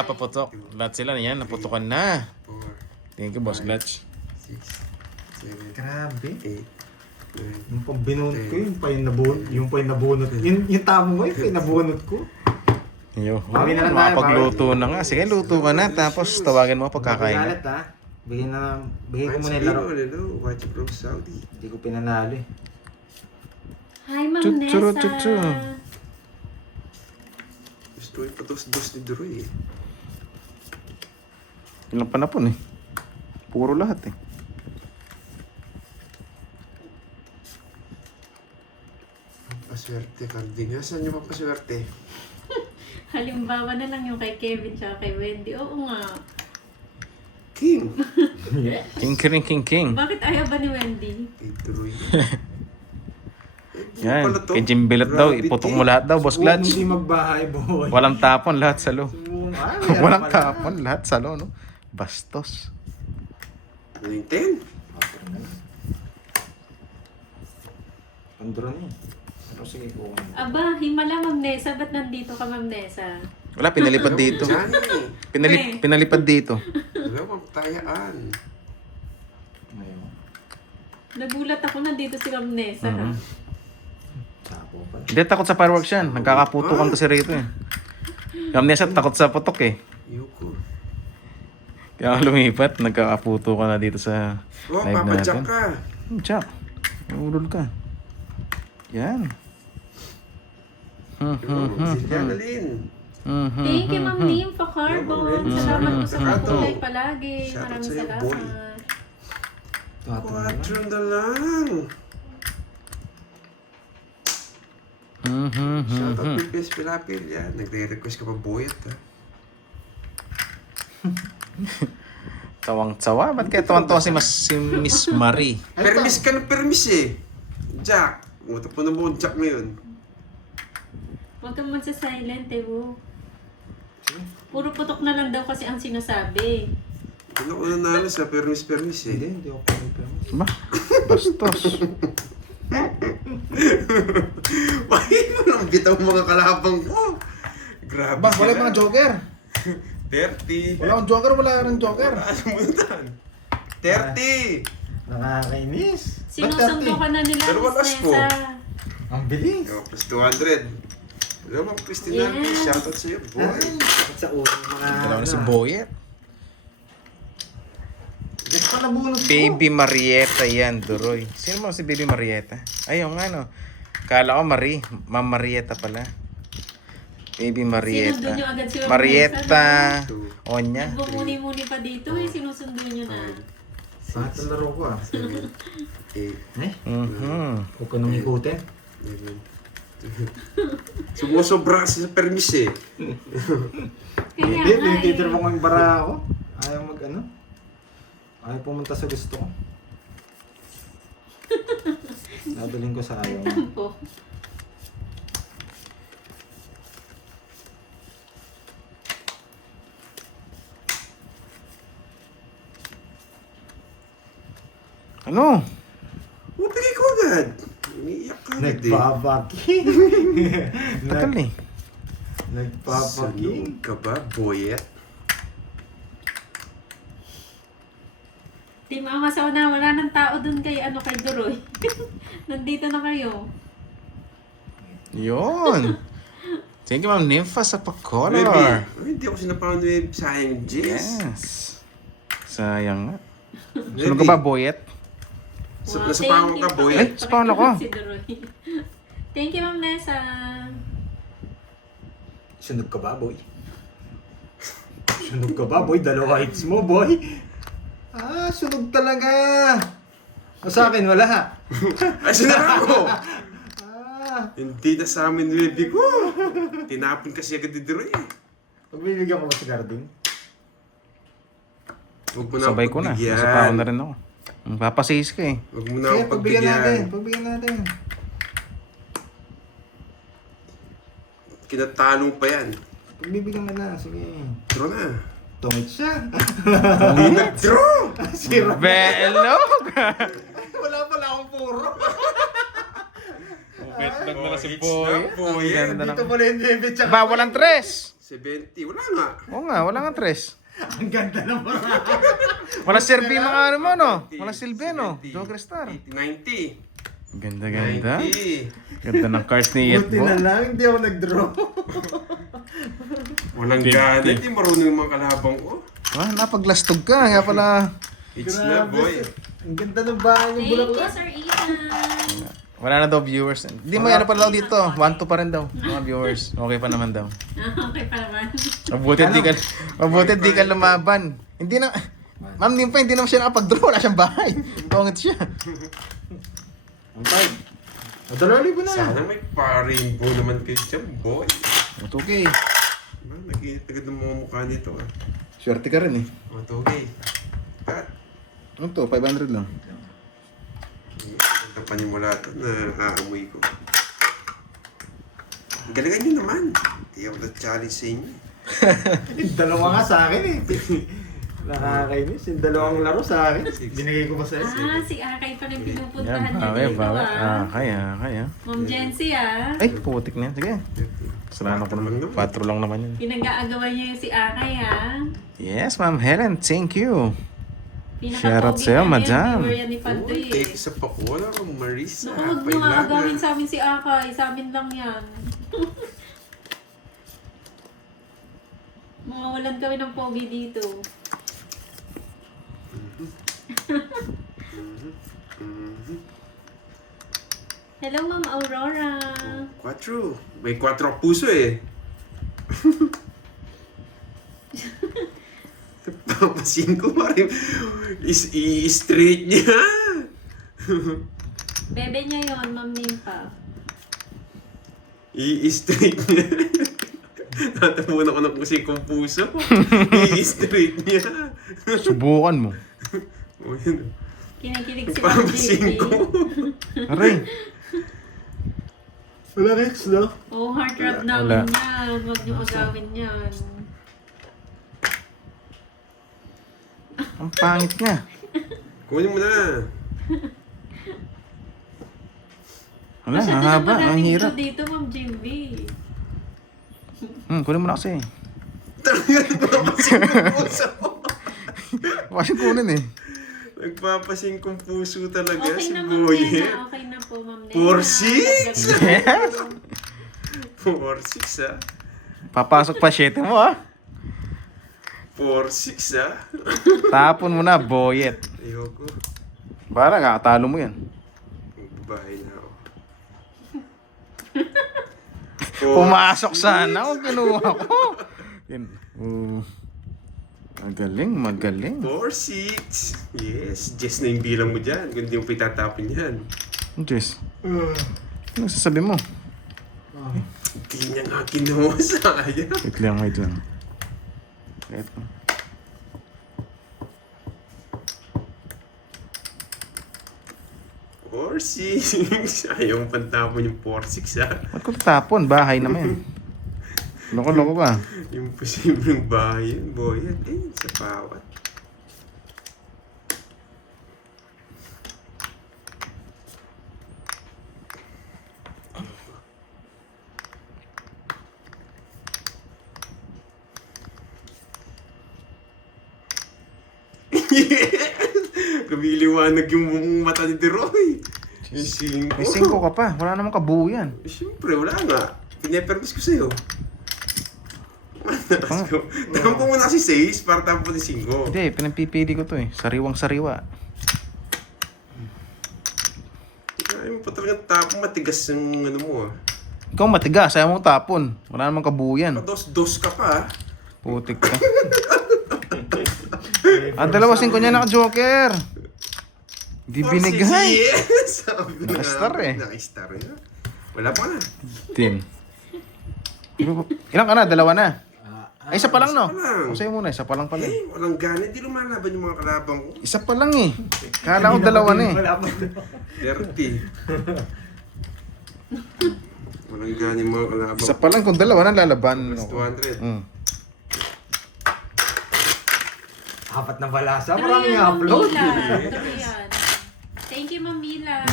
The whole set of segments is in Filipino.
Paputok. Lahat sila yan, naputukan na. 4, Tingin ko, Boss Clutch. 6, 7, Grabe. 8, 9. Yung pang binunot ko, yung pa yung nabunot. Yung pa yung nabunot. Yung tamo mo, yung pa yung nabunot ko. Yo, Bawi na lang tayo, makapagluto na nga. Sige, luto ka na. Tapos tawagan mo pagkakain na. Magalit ha. Bigyan ko muna yung laro. Hello, watch from Saudi. Hindi ko pinanalo eh. Hi, Ma'am Chuchuro, Nessa. chuchu. Gusto yung patos-dos ni Duroy eh. Ilang panapon eh. Puro lahat eh. Paswerte, Carding. Saan nyo papaswerte? Halimbawa na lang yung kay Kevin tsaka kay Wendy. Oo nga. King! King. Bakit ayaw ba ni Wendy? Kay Duroy. Yan, kay Jimbilot daw. Iputok mo lahat daw, Boss Clutch. Hindi magbahay, boy. Walang tapon, lahat salo. Meron Walang pala. tapon, lahat salo, no? Bastos. Ano yung 10? Andro niya. Pero sige ko. Aba, himala Ma'am Nessa. Ba't nandito ka Ma'am Nessa? Wala, pinalipad dito. Johnny! Pinalipad dito. Dalawang tayaan. Ngayon. Nagulat ako nandito si Ma'am Nessa. ha? Sapo pala. Hindi, takot sa fireworks yan. Nagkakaputukan kasi rito eh. Kamnesa, takot sa putok eh. Yuko. Kaya nga lumipat, nagkakaputo ka na dito sa Oh, live Papa Jack natin. ka. Jack, ulol ka. Yan. Janalyn. Thank you Ma'am Nympha Carbon. Salamat po sa Sakato. pagkulay palagi. Shoutout Maraming sa'yo, salamat. boy. Tuhato na lang. 4 na lang. Shoutout Pipis Pilapil. Yan, nagre-request ka pa buyat ha. Tawang-tawa. Ba't kaya tawang-tawa si Miss Marie? Permis ka ng permis eh. Jack. Umutok po na mo Jack ngayon. Huwag kang magsa-silent eh, wo. Puro putok na lang daw kasi ang sinasabi. Ano ko nanalo sa permis eh. Hindi ako pang-permis. Ba? Bastos. Bakit mo nang bitaw mga kalabang ko? Grabe Ba, wala yung mga joker. 30. Wala akong joker, wala rin joker. Ano mo yan? 30. Nakakainis. Sinusundo ka na nila, Dalawa Miss last po. Nessa. Ang bilis. Yo, plus 200. Alam mo, Christina, Yes. shoutout sa'yo, boy. At sa ulo mga... Dalawa na si Boyet. Diyos pa nabunot ko. Baby Marieta yan, Duroy. Sino mo si Baby Marieta? Ayaw nga no. Kala ko Marie. Ma'am Marieta pala. Baby Marieta. Sinundo nyo agad si Ma'am Marieta. Nessa, Onya. Nagbumuni-muni pa dito eh. Sinusundo nyo na. Bakit ang laro ko ah? 7, 8, Eh? Huwag ka nang ikutin. 11. Sumusobra kasi sa permis eh. Kaya Hindi, nga pinititer eh. mo kong bara ako. Ayaw mag ano? Ayaw pumunta sa gusto ko. Dadaling ko sa ayaw mo. Tampo. Ano? Bigay ko agad. Umiiyak ka agad eh. Nagpapaking. Tagal eh. Nagpapaking. Sunog ka ba, boyet? Di makasawa na. Wala ng tao dun kay kay Duroy. Nandito na kayo. Yun. Thank you, Ma'am Nympha, sa Baby, pa-color. ay, hindi ako sinapahan ni sayang Jess. Yes. Sayang nga. Sunog ka ba, Boyet? Nasa pangalan ka, boy. Ay, sa pangalan ko. Si Duroy. Thank you, Ma'am Nessa. Sunog ka ba, boy? Sunog ka ba, boy? Dalawa hits mo, boy. Ah, sunog talaga. O sa akin, wala. Ay, sinara ko! Ah, Hindi na sa amin, baby ko. Tinapon kasi agad ni Duroy eh. pagbibigyan ko ba si Carding? Huwag mo na Sabay ako ko na. pagbigyan. Nasa pa na rin ako. Papasihis ka eh. Huwag mo na Sige, ako pagbigyan natin. pagbigyan. Pagbigyan natin. Kinatalo pa yan. Pagbibigyan ka na. Sige. Draw na. Tungit siya. Draw! Sira. Belog! Wala pala akong puro. Wait lang Oh, na si hits na, Boy. Boy. Ang ganda Dito ng... pala yung David tsaka. Ba, walang tres! 70. Wala nga. Oo nga, wala nga tres. Ang ganda naman. Wala serbi mga ano mo, no? Wala silbi, no? Joker Star. 90. Ganda, ganda. 90. Ganda ng cards ni Buti Yetbo. na lang, hindi ako nag-draw. Walang 50. gana. Hindi marunong yung mga kalabang ko. Ah, napaglastog ka. Nga pala. It's na, boy. Ang ganda ng bahay ng Thank you, bulaklak. Sir Ethan. Wala na daw viewers. Hindi mo ano pala daw dito. 1-2 pa rin daw. Mga viewers. Okay pa naman daw. Okay pa naman. Mabuti di ka lumaban. Hindi na... Ma'am Nimpa, hindi naman siya nakapag-draw. Wala siyang bahay. Pangit siya. Ang tag. Madalali ko na. Sana may pa-rainbow naman kayo dyan, boy. Okay. Nakikita agad ng mga mukha nito, ah. Swerte ka rin eh. Okay. Cut. Ano to? 500 lang. Ito panimula ito na aamoy ko. Galingan nyo naman. Hindi ako na-challenge sa inyo. Dalawa nga sa akin eh. Nakakainis. Yung dalawang laro sa akin. Binigay ko ba sa'yo? Si Akay pa rin pinupuntahan Yan, niya bawi, dito bawi. ah. Kaya. Ma'am Jency ah. Ay, putik na yan. Sige. Salamat ko naman. 4 lang naman yun. Pinag-aagawan niya yung si Akay ah. Yes, Ma'am Helen. Thank you. Pinaka-pogi Shoutout sa'yo, namin, madam. viewer yan ni Pandoy eh. Take isa pa ko. Wala kang Marisa. Naku, huwag niyo nga agawin sa amin si Akay. Sa amin lang yan. Mawawalan kami ng pogi dito. Hello, Ma'am Aurora. 4. May 4 puso eh. Papasin ko pa rin. I-straight niya. Bebe niya yon, Ma'am Nimpa. I-straight niya. Natapunan ko ng kusing kong puso. I-straight niya. Subukan mo. O yun. Kinikilig si Ma'am Papasin JP. ko. Aray. Wala Rex, no? Oh, heart rub Wala. namin yan. Huwag niyo agawin yan. Ang pangit niya. Kunin mo na. Wala, ang haba. Ang hirap. Dito, Ma'am JB. Kunin mo na kasi. Talaga nagpapasin kong puso. Kasi kunin eh. Nagpapasin kong puso talaga Okay si na, Ma'am Boyet. Nena. Okay na po, Ma'am Nena. 4-6? Yes. 4-6 ah. Papasok pa 7 mo ah. 4-6 ah. Tapon mo na, Boyet. Ayoko. Para kakatalo mo yan. Magbabahay na ako. Pumasok sana kung kinuha ko. Yan. Magaling. 4-6. Yes. Just na yung bilang mo dyan. Kung hindi mo pitatapin yan. Jess, ano sasabi mo? Hindi niya nga kinuha. Sayang. Wait lang. Ito. Or 6. Ayaw mo pantapon yung 4-6 ah. Ba't ko tatapon? Bahay naman. Loko-loko ba? Yung posibleng bahay yun, boy. Sa bawat. Lumiliwanag yung mata ni Deroy. Yung 5. May 5 ka pa. Wala namang kabuo yan. Siyempre, wala nga. Pinapermis ko sa'yo. Manas ko. Tampo mo na kasi 6 para tampo ni 5. Hindi, pinapipili ko to eh. Sariwang-sariwa. Ayaw mo pa talagang tapo. Matigas yung ano mo ah. Ikaw matigas. Ayaw mong tapon. Wala namang kabuo yan. Dos ka pa ah. Putik ka. Dalawa 5 niya naka-joker. Di binigay. Yes! Sabi ko na Naka-star nga, eh. Naka-star eh. Wala pa na. Tin. Ilang ka na? 2 na. Ay, isa pa lang no? Isa pa lang. O sa'yo muna, isa pa lang pala. Eh, walang gana. Di lumalaban yung mga kalabang ko. Isa pa lang eh. Kala ko 2 na eh. Wala pa. Dirty. Walang gana yung mga kalabang Isa pa lang kung 2 na lalaban. Plus 200. Apat na balasa. Maraming upload. Mila. Tuloy yan. Thank you, Ma'am Mila.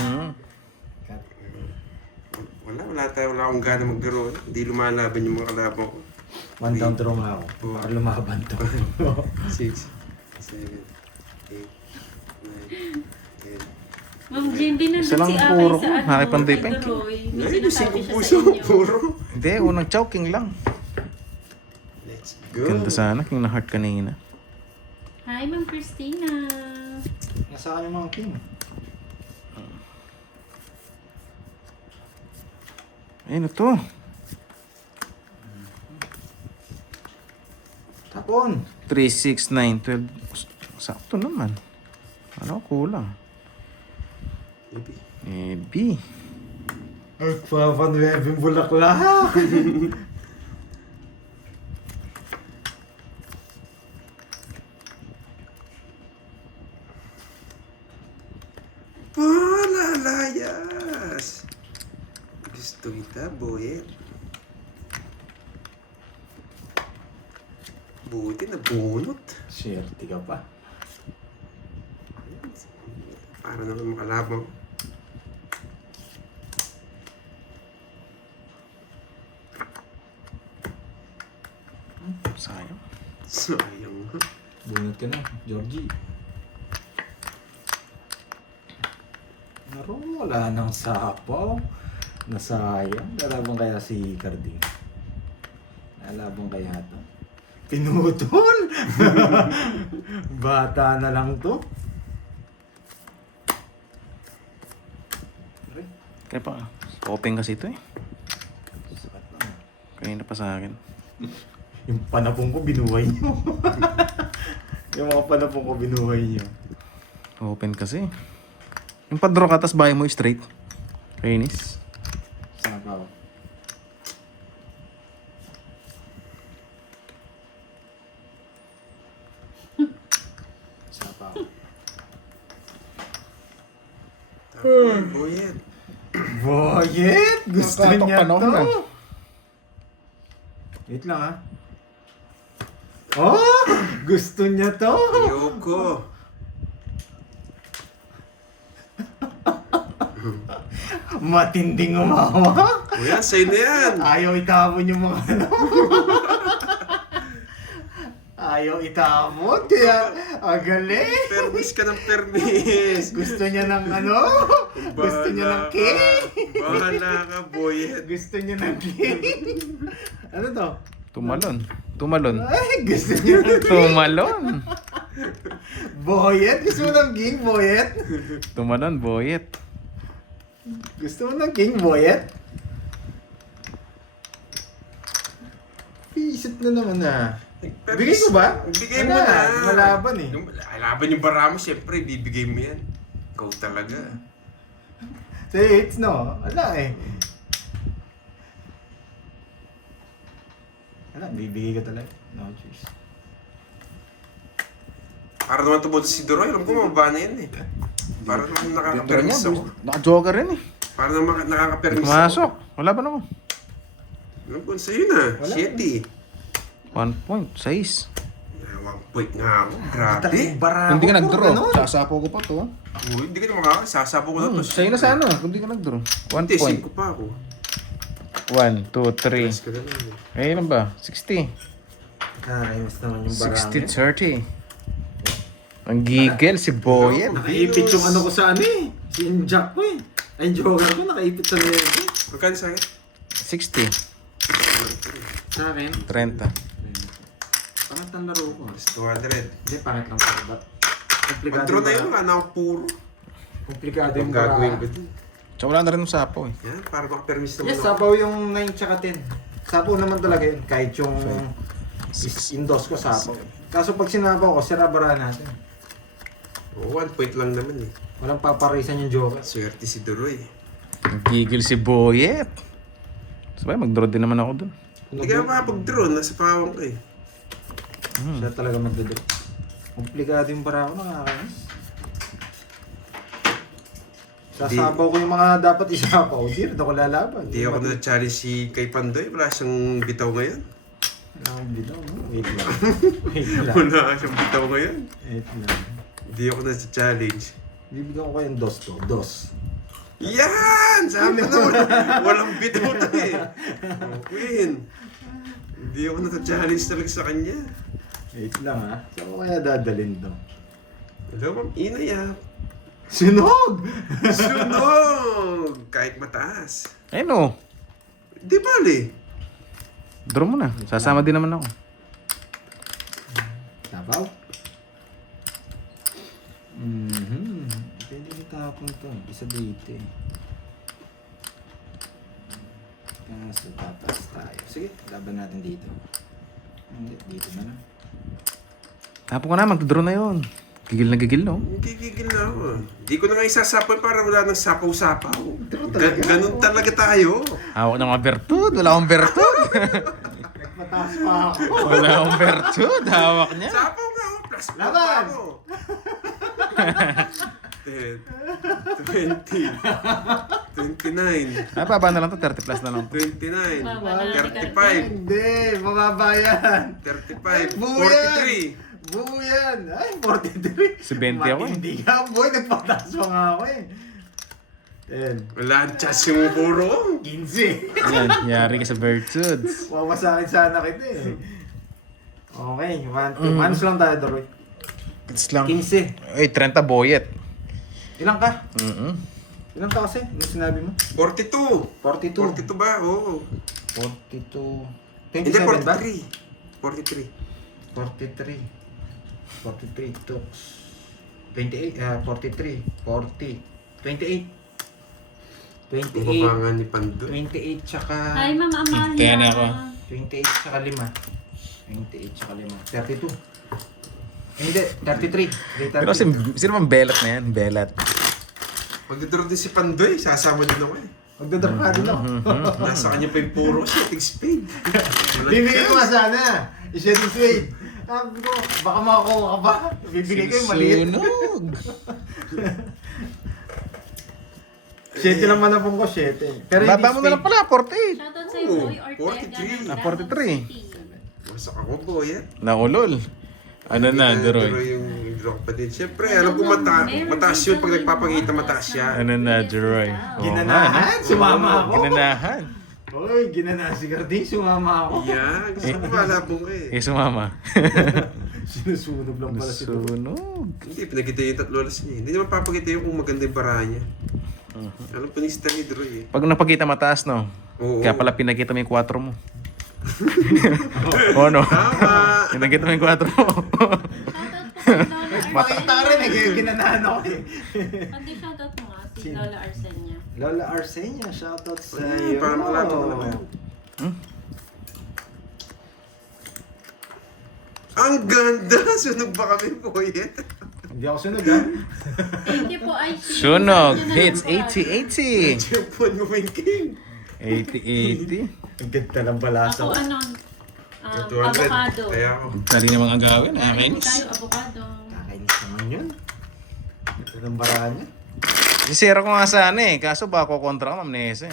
Wala akong gana maglaro. Hindi lumalaban yung mga kalabang ko. One down draw nga ako. Para lumaban to. 6, 7, 8, 9, 10. Ma'am Jim, din nandun Isa lang si ang Akay puro sa ko. ano, Nakipanday kay pa. Duroy. May Ay, sinasabi si siya Puso, sa inyo. puro. Hindi, unang choking lang. Let's go. Ganda sana, king na heart kanina. Hi, Ma'am Christina. Nasa akin yung mga king. Ayun na to. Tapon. 3, 6, 9, 12. Sakto naman. Ano, kulang. Maybe. B. Nagpapanuwebing bulaklak. Palalayas! Gusto kita, boyet. Buti na bunot. Swerte ka pa. Para naman makalabang. Sayang. Sayang. Bunot ka na, Georgie. Naro, wala nang sapaw. Nasayang. Lalabang kaya si Carding. Lalabang kaya to. Pinutol! Bata na lang to. Aray, Kaya pa, open kasi ito eh. sakat lang. Kanina pa sa akin. Yung panapong ko, binuhay nyo. Yung mga panapong ko, binuhay nyo. Open kasi. Yung pa-draw ka, tas bahay mo straight. Kainis. Saan pa ako? Saan pa ako? Tapos, boyet. Boyet! Gusto Nakatok niya panahon to! na. Wait lang ha. Oh! Gusto niya to! Ayoko. Matinding umawa! O yan, sa'yo na yan. Ayaw itapon yung mga ano. Ayaw itapon, kaya ang galing. Permis ka ng permis. Gusto niya ng ano? Gusto niya ng cake. Bahala ka, boyet. Gusto niya ng cake. Ano to? Tumalon. Tumalon. Ay, gusto niya ng cake. Tumalon. Boyet? Gusto mo ng king, Boyet? Tumalon, boyet. Gusto mo ng king, Boyet? Isip na naman na. Bigay ko ba? Bigay mo Wala, na. malaban eh. Laban yung bara mo, siyempre, bibigay mo yan. Ikaw talaga. Say it's no. Wala eh. Wala, bibigay ka talaga. No choice. Para naman tumuto si Duroy, alam ko mababa na yan eh. Para naman nakaka-permis ako. Naka-joker rin eh. Para naman nakaka-permis ako. Pumasok. Wala ba naman? Alam ko, sa'yo na. Wala. Shit eh. 1 point. 6. 1 point nga ako. Grabe. Hindi ka nag-draw. Sasapo ko pa to. Uy, hindi ka naman makakasasapo ko na to. Sa'yo na sana. Kung hindi ka nag-draw. 1 Hindi, point. 5 pa ako. 1, 2, 3. Yes ka na lang eh. Ayun ba? 60. Nakakainis naman yung barangay. 60-30. Ang gigil si Boyet. Nakaipit yung ano ko sa ano eh. Si Jack ko eh. Ay, yung joker ko nakaipit sa lego. Magkano sa'yo? 60. Sa akin? 30. Pangat ang laro ko. Mas 200. Hindi, pangat lang pala. Ba't? Komplikado Pag-draw na yung yun, wala akong puro. Komplikado Ang yung gagawin ko barangay. din. Tsaka wala na rin yung sapo eh. Yan, para makapermis naman Yes, ako. sabaw yung 9 tsaka 10. Sabaw naman talaga yun. Kahit yung indos ko sabaw. Kaso pag sinabaw ko, sirabara natin. Oo, 1 point lang naman eh. Walang paparisan yung joker. Swerte si Duroy. Ang gigil si Boyet. Sabay, mag-draw din naman ako dun. Hindi ka makapag-draw, nasa pawang ka eh. Siya talaga magdadro. Komplikado yung bara ko, nakakainis. Sasabaw ko yung mga dapat isabaw. Di rin ako lalaban. Hindi ako na-challenge si kay Pandoy. Wala siyang bitaw ngayon. Wala akong bitaw, no? Wait lang. Wait lang. Wala siyang bitaw ngayon. Wait lang. Hindi ako na-challenge. Bibigyan ko kayong dos to. Dos. Yan! Sabi na walang bitaw to eh. Oh, Queen. Hindi ako nata-challenge talaga sa kanya. Wait lang ha. Saan ko kaya dadalhin to? Hello, Ma'am Inay ah. Sinog! Sunog! Kahit mataas. Ayun o. Di bali. Draw mo na. Sasama din naman ako. Tabaw? Pwede itapon to. Isa dito eh. Kaso tatas tayo. Sige, laban natin dito. Hindi, dito na lang. Tapos ko na, magdodraw na yun. Gigil na gigil, no? Gigigil na ako. Hindi ko na nga isasapoy para wala nang sapaw-sapaw. talaga? Ganun talaga tayo. Hawak ng mga bertud. Wala akong bertud. Mataas pa ako. Wala akong bertud. Hawak niya. Sapaw nga ako. Plus one pa Laban! ako. 10, 20, 29, Ah, baba na lang to. 30 plus na lang to. 29, Baba na, 35, Hindi, mababa yan. 35, Buo yan. 43. Buo yan. Ay, 43. Si 20 ako eh. Matindi ka, boy. Nagpataas pa nga ako eh. 10. Wala ang chance yung puro. 15. Yan, yari ka sa bertuds. Wawasakin sana kita eh. Okay, manos lang tayo, Doroy. It's lang. 15. Ay, 30 boyet. Ilang ka? Mm-mm. Ilang ka kasi? Ano sinabi mo? 42. 42. 42 ba? Oo. 42. Hindi, 27 ba? 43. 43. 43 talks. 28, 43. 40. 28. 28. Bumaba nga ni Pando. 28 tsaka... Hi, Ma'am Amalia. Kaya na ako. 28 tsaka 5. 28 tsaka 5. 32. Hindi, 33. Pero kasi, sino bang belat na yan? Belat. Magdodoro din si Pandoy, sasama din ako eh. Magdadrop ka din ako. Nasa kanya pa yung puro shooting speed. Bibigay ko nga sana. I-share wait. Sabi ko, baka makakuha ka ba? Bibigay ko yung maliit. Sunog. 7 lang manapong ko, 7. Pero hindi Baba mo na lang pala, 48. Shoutout sa'yo, Oo, Boy Ortega 43. ng Ah, Davao 43. City. Masak ako po yan. Naulol. Ano na, Doroy Duroy? yung drop pa din. Siyempre, alam ko mataas yun pag nagpapakita mataas siya. Ano na, Duroy? Oo Ginanahan, sumama ako. Ginanahan. Hoy, ginanahan si Garding, sumama ako. Yeah, gusto ko malabong ka eh. Eh, sumama. Sinusunog lang pala si Doro. Sunog. Hindi, pinagkita yung tatlo alas niya. Hindi naman papakita yung kung maganda yung bara niya. Alam po ni Stan ni Droy eh. Pag napakita mataas, no? Oo. Kaya pala pinakita mo yung 4 mo. Oo, no? Tama! Pinakita mo yung 4 mo. Shoutout po kay Lola Makita ka rin eh, kaya ginanahan ako eh. Pati shoutout mo nga si Lola Arsenia. Lola Arsenia, shoutout sa Ay, iyo. parang malabong ka naman. Ang ganda! Sunog ba kami po yan? Hindi ako sunog ha. Thank you po, Aishi. Sunog. Saan nyo na Hits lang po, 80-80. Champion mo yung king. 80-80. Ang ganda ng balasa Ako ko. ano, 200. avocado. Kaya ako. Dali namang agawin. Kain Amens. tayo, avocado. Kakainis naman yun. Ganda ng baraan niya. Sisira ko nga sana eh. Kaso baka kontra ka, Ma'am Nese.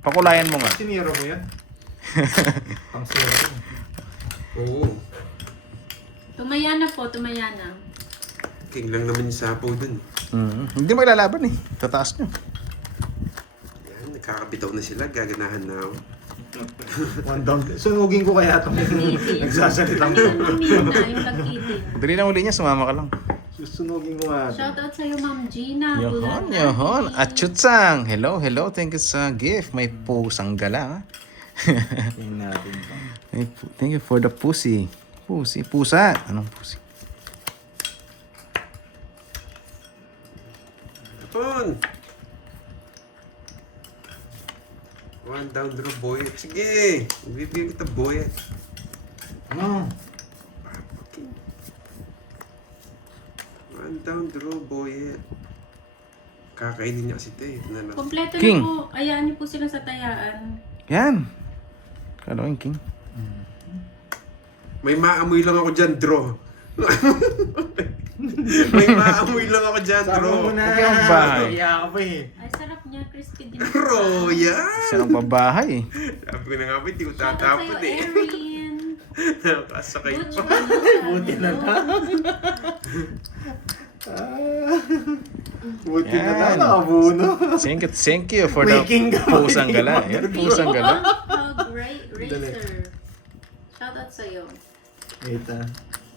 Pakulayan mo nga. Siniro mo yan? Pang sira mo. Oo. Tumayana po, tumayana. King lang naman yung sapo dun. Hindi mo ilalaban eh. Tataas nyo. Yan, nagkakabitaw na sila. Gaganahan na ako. One down. Sunugin ko kaya itong nagsasalitang to. Umiin na yung pag-ibig. Dali lang uli niya, sumama ka lang. Susunugin ko nga ito. Shoutout sa'yo, Ma'am Gina. Yohon, yohon. At Chutsang. Hello, hello. Thank you sa gift. May pusang gala. Tingnan natin ito. Thank you for the pussy. Pussy. Pusa. Anong pussy? Tapon! One down draw, boyet. Sige! Bibigyan kita, boyet. Ano? Okay. One down draw, boyet. Kakainin niya kasi ito eh. Ito na lang. Kompleto King. na po. Ayaan niyo po sila sa tayaan. Yan. Kala ko yung king. May maamoy lang ako dyan, draw. May maamoy lang ako dyan, Sama draw. mo na. Huwag kang bahay. Kaya ka pa eh. Ay, sarap niya. Crispy din. Royal! Siya ng babahay eh. Sabi ko na nga ba, hindi ko Shoutout tatapon sa'yo, eh. Erin. Nakasakay Good pa. Buti na lang. Buti na lang, Yan. nakabuno. Thank you for the Waking ka. pusang gala. Yan, pusang gala. Hug Racer. Shoutout sa'yo. Wait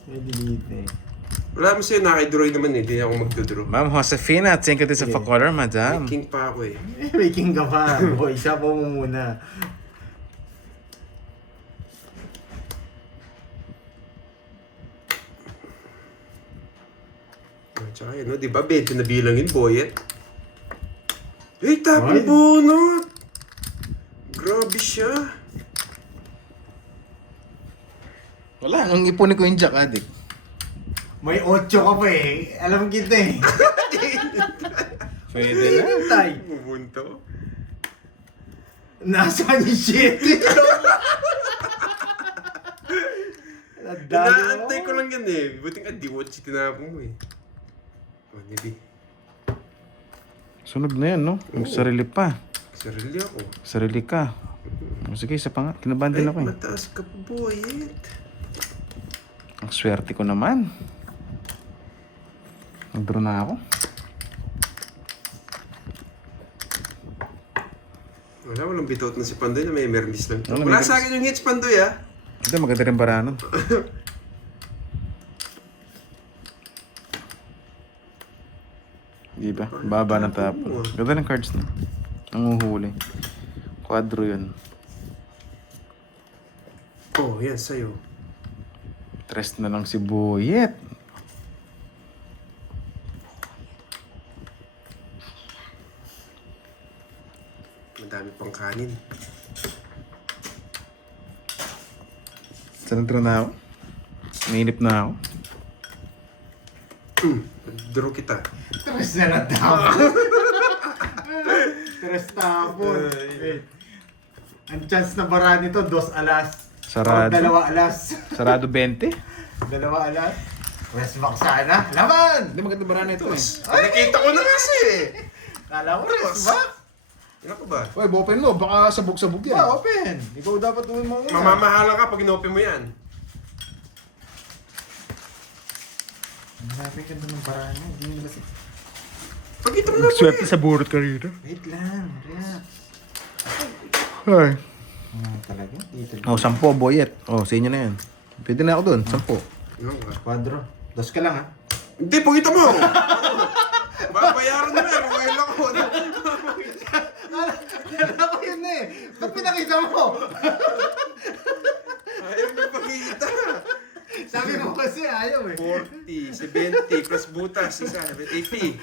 may delete eh. Wala mo sa'yo, naka-draw naman eh. Hindi ako magdodraw. Ma'am Josefina, thank you this Sige. for color, madam. King pa ako eh. May king ka pa. Boy, sapo mo muna. Tsaka yun, no? Di ba 20 na bilangin, boyet? Eh, tapon Ay. bunot! Grabe siya. Wala, ang ipunin ko yung jack, adik. May 8 ka pa eh. Alam kita eh. Pwede na. Tay. Bubunto. Nasaan yung 7? Inaantay ko lang yan eh. Buti nga, di watch tinapon mo eh. Oh, nibi. Sunog na yan, no? Yung sarili pa. Sarili ako. Sarili ka. O, sige, isa pa nga. Kinabahan din ako eh. Mataas ka pa, boyet. Ang swerte ko naman. Nag-draw na ako. Walang bitot na si Pandoy na may Mermis lang to. Wala, Wala may sa akin yung hits, Pandoy ah. Hindi, maganda rin para nun. Di ba? Baba ng tapon. Ganda ng cards na. Ang uhuli. Quadro yun. Oh, yan, sa'yo. Tres na lang si Boyet. Madami pang kanin. Saan draw na ako? Nainip na ako. Draw kita. Tres na lang tapon. Tres tapon. Wait. Ang chance na bara nito, 2 alas. Sarado. O 2 alas. Sarado 20. 2 alas. Press back sana. Laban! Hindi, maganda bara na ito eh. Nakita ko na kasi eh. Kala ko press back. Ano ko ba? Uy, open mo. Baka sabog-sabog yan. Ah, open. Ikaw dapat uwi mo muna. Mamamahalan ka pag inopen mo yan. Hanapin ka doon ng paraan mo. Hindi nila kasi. Pagkita mo na Swerte sa burot ka rito. Wait lang. Relax. Ay. Talaga? Dito. Oh, 10, Boyet. Oh, sa inyo na yan. Pwede na ako dun, 10. Ano ka? Quadro. 2 ka lang ha. Hindi, pagkita mo! Babayaran mo yan. Royal ako. Kala ko yun eh. Ba't pinakita mo? Ayaw mo pagkita. Sabi mo kasi ayaw eh. 40, 70, plus butas, isa, 80,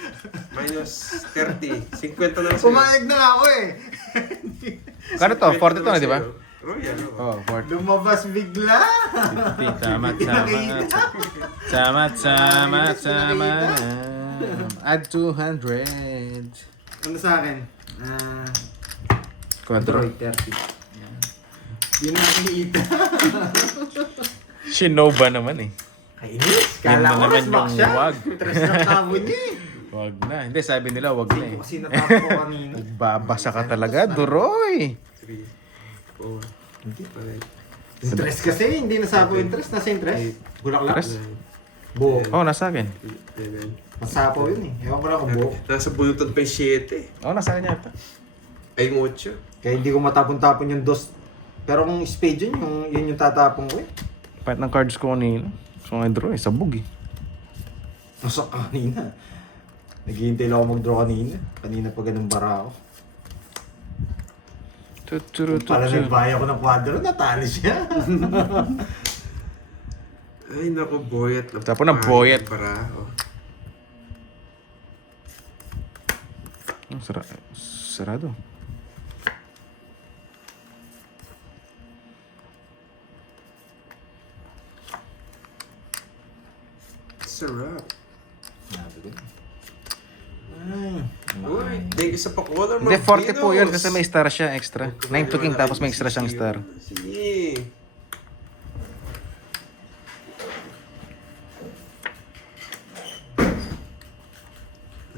minus 30, 50 na lang sa'yo. Pumayag na ako eh. Kano to? 40 to na, di ba? Royal, Oh, 40. Lumabas bigla. Tama. Add 200. Ano sa akin? Quadro. 30. Yun na nakikita. Shinoba naman eh. Kainis. Yan Kala na ko naman mas back yung siya. wag. Tres na tabo niya eh. Wag na. Hindi, sabi nila wag na eh. Kasi natapos ko kanina. Babasa ka talaga, Duroy. 3, 4, Hindi. 5, Interest kasi, hindi nasapo interest. Nasa interest? Bulaklak. Tres? Buo. Oh, nasa akin. 11. Masapo yun eh. Ewan ko lang kung buo. Nasa bunutan pa yung 7. Oh, nasa akin yata. Ay, yung 8. Kaya hindi ko matapon-tapon yung dos. Pero kung spade yun, yun yung tatapon ko eh. Pahit ng cards ko kanina. So, nga draw eh. Sabog eh. Nasa kanina. Naghihintay lang ako mag-draw kanina. Kanina pa ganun bara ako. Pala nagbaya ko ng quadro, natalo siya. Ay, naku, boyet. Tapos na boyet. Para, oh. Sarado. Sarap. Ay. Uy, thank you sa pa-color, Hindi, 40 po yun kasi may star siya extra. 9 to king tapos may extra siyang star. Sige.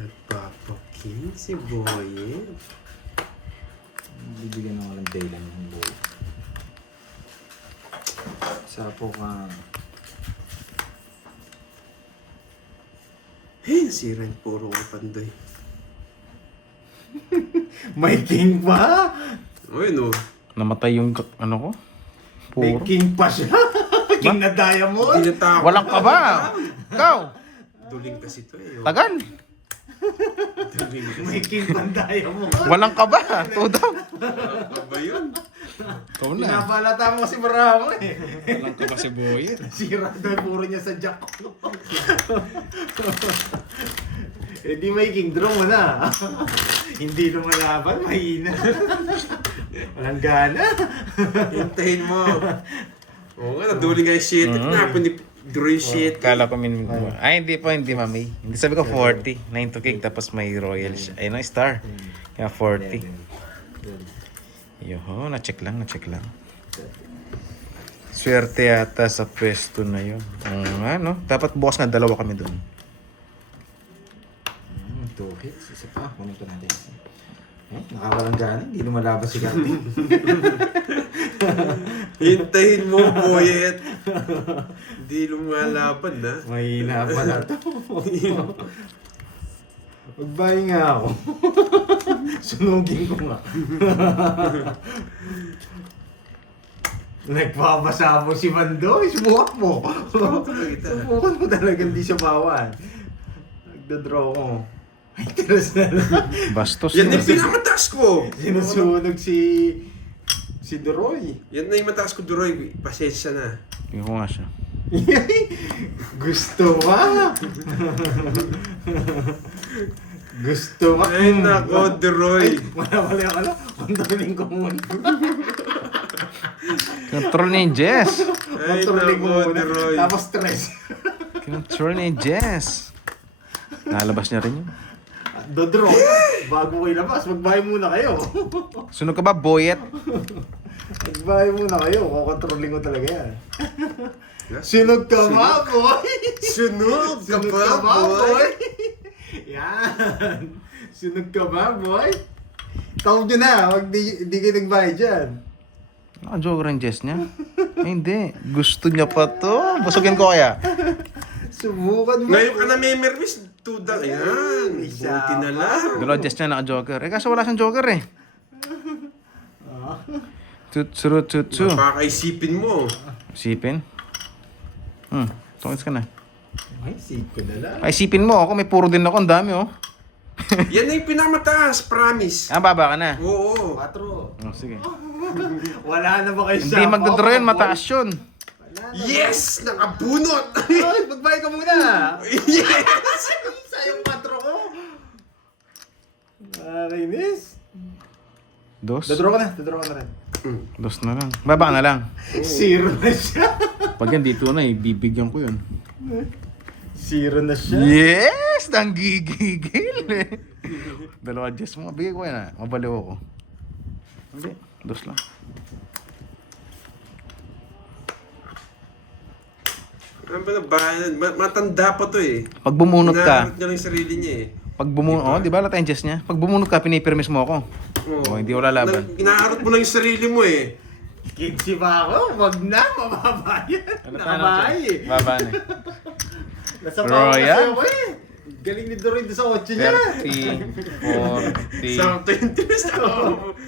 Nagpapaking si Boyet. Bibigyan ng walang daylan yung buo. Sapo ka. Hey, nasira yung puro ko Pandoy. May king pa? Uy, no. Namatay yung ano ko. May Puro. king pa siya. King na diamond. Hindi natakot. Walang kaba. Ikaw. Duling kasi to eh. Tagal. Duling kasi. May king pa diamond. Walang kaba. Tudong. Ano ba yun? Ikaw na. Pinabalata mo si Maramo eh. Walang kaba si Boy. Sira doon, puro niya sa jack. Eh di may king draw mo na. Hindi lumalaban, mahina. Walang gana. Hintayin mo. Oo nga, naduling nga yung shit. Na, draw yung shit. Kala ko ay, hindi po, hindi mami. Hindi sabi ko 40. 9 to king, tapos may royal siya. Ayun, star. Kaya 40. Yo, na-check lang. Swerte yata sa pwesto na yun. Ano? Dapat bukas na dalawa kami doon. 2 hits, isa pa. Kunin ko natin. Nakawalang gana, hindi lumalaban si Cardi. Hintayin mo, boyet. Hindi lumalaban na. Mahina pala to. Magbahay nga ako. Sunugin ko nga. Nagpapasa mo si Mandoy. Subukan mo. Subukan mo talaga hindi siya bawan. Nagdadraw ko. Ay, teras na lang. Bastos. Yan na yung pinamataas ko. Sinusunog si Doroy. Yan na yung mataas ko, Duroy. Pasensya na. Tingnan ko nga siya. Gusto ba? Gusto ba? Ay, nako, Duroy. Wala. Kontrolin ko muna. Control ni Jess. Ay, Kontrolin ko nako, muna. Duroy. Tapos stress. Control ni Jess. Nalabas niya rin yun. Dodro. Bago ko ilabas, magbahay muna kayo. Sunog ka ba, Boyet? Magbahay muna kayo. Kukontrolin ko talaga yan. Sunog ka ba, boy? Sunog ka Sunog ba, ka ba, boy? boy? Yan. Sunog ka ba, boy? Tawag nyo na. Wag di kayo nagbahay dyan. Naka-joker ang Jess niya. Ay, hindi. Gusto niya pa to. Busugin ko kaya. Subukan mo. Ngayon ka na may mermis. Tuda. Ayan. Isa Buti na lang. Dalawa Jess niya naka-joker. Eh, kaso wala siyang joker eh. Tutsu. Mapakaisipin mo. Isipin. Tungis ka na. Ay, sip ko na lang. Ay, isipin mo. Ako may puro din ako. Ang dami oh. Yan na yung pinamataas, promise. Baba ka na. Oo. 4. Oh, sige. Wala na ba kayo Hindi magdodraw yun. Mataas yun. Yes! Nakabunot! Ay, magbahay ka muna. Yes! Sayang 4 ko. Nakakainis. Dos. Dadraw ka na rin. Dos na lang. Baba ka na lang. 0 na siya. Pag yan dito na, bibigyan ko yun. 0 na siya. Yes! Nang gigigil eh. Dalawa Jess mo. Bigay ko yan ah. Mabaliw ako. Hindi. Dos lang. Ano ba na ba? Matanda pa to eh. Pag bumunot ka, Inaharap niya lang yung sarili niya eh. pag bumunot, oh, di ba lahat yung Jess niya? Pag bumunot ka, pinipirmis mo ako. Oh, hindi wala laban. Inaharap mo lang yung sarili mo eh. Kinsi ba ako? Wag na, mababayan. Nakabahay eh. Baba na. Nasa bawah kasi Royal? ako eh. Galing ni Dorin doon sa 8 niya. 30, 40. Sakto yung tinis ako.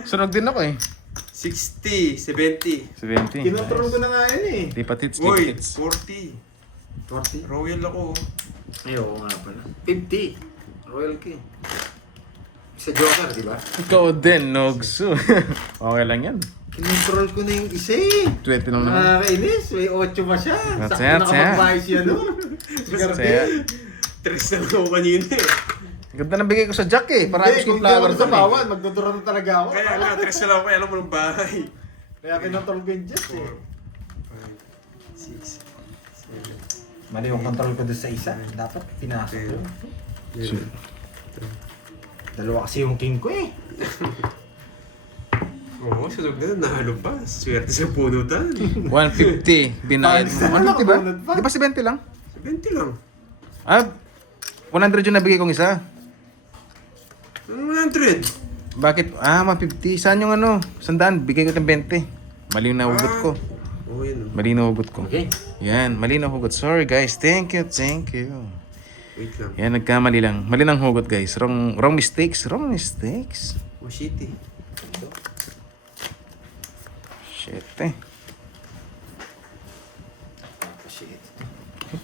Sunog din ako eh. 60, 70. 70. Kinontrol ko na nga yun eh. Di pa tits, Uy, hits. 40. 40? Royal ako. Ay, oo nga pala. 50. Royal King. Sa Joker, di ba? Ikaw din, Nogsu. Okay lang yan. Kinontrol ko na yung isa eh. 20 lang naman. Nakakainis. May 8 pa siya. That's Sakto it, nakapagbahay siya doon. Saya. Tres na ako kanina eh. Ganda ng bigay ko sa Jack eh. Para Hindi, gusto kung yung di ako flower sa doon eh. bawal, magdodoro na talaga ako. Kaya nga, tres na lang ako. Alam mo ng bahay. Kaya kinontrol ko yung Jets eh. 5, 6, 7, Mali yung control ko doon sa isa. Dapat pinasok ko. 11. Dalawa kasi yung king ko eh. Oo, sunog na. Nahalo pa. Swerte sa punutan. 150. Binayad mo. Paano 150 ba? nakabunod pa? Di ba 70 lang? 20 lang. Ah, 100 yung nabigay kong isa. 100. Bakit? 150. Saan yung ano? 100. Bigay ko ng 20. Mali na hugot ko. Oo, yun. Mali na hugot ko. Okay. Yan, mali na hugot. Sorry guys. Thank you. Wait lang. Yan, nagkamali lang. Mali ng hugot guys. Wrong mistakes. Oh, shitty. Shit eh.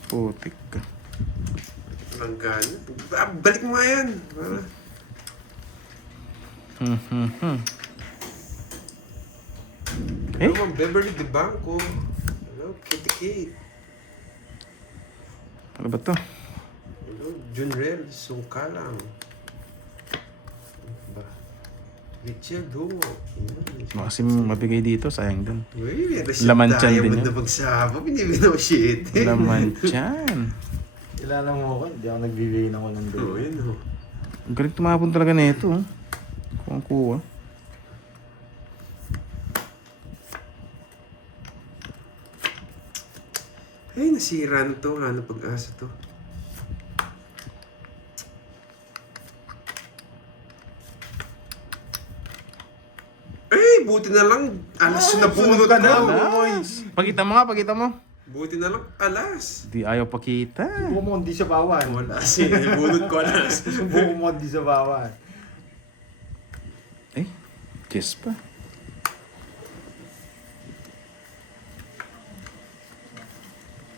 Putik ka. Langgana. Balik mo nga yan. Eh? Hello, Beverly De Banco. Hello, Kitty Kate. Ano ba to? Hello, Junrel Sungkalang. Ba? Richel Dungo. Kasi mabigay dito, sayang din. Uy, Laman tiyan din diamond yan. na pagsapa. Binibinaw shit. Laman tiyan. Kilala mo ako, hindi ako nagbibigay ng walang Oo, dulo. yun o. Ang galing tumapon talaga na ito. Kuha kuha. Ay, nasira na to. Ano pag-asa to? Ay, buti na lang. Alas na bunot ka na, ko. Nice. Pakita mo nga, pakita mo. Buti na lang. Alas. Di ayaw pakita. Subukan mo hindi sa bawan. Wala kasi. Bunot ko alas. Subukan mo hindi sa bawan. Eh, chess pa.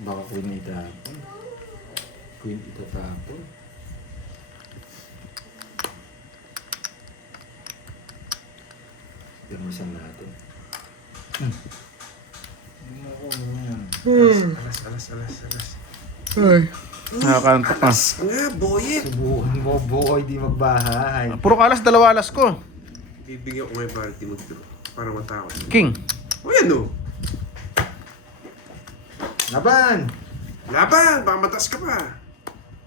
Baka queen itatapon. Queen itatapon. Pirmasan natin. Hindi mo ako yan. Alas. Nakakantok pa. Nga, boyet. Subukan mo, boy, di magbahay. Puro kalas, dalawa alas ko. Bibigyan ko ngayon party mag-draw. Para matakot. King. O yan o. Laban! Laban! Baka matas ka pa.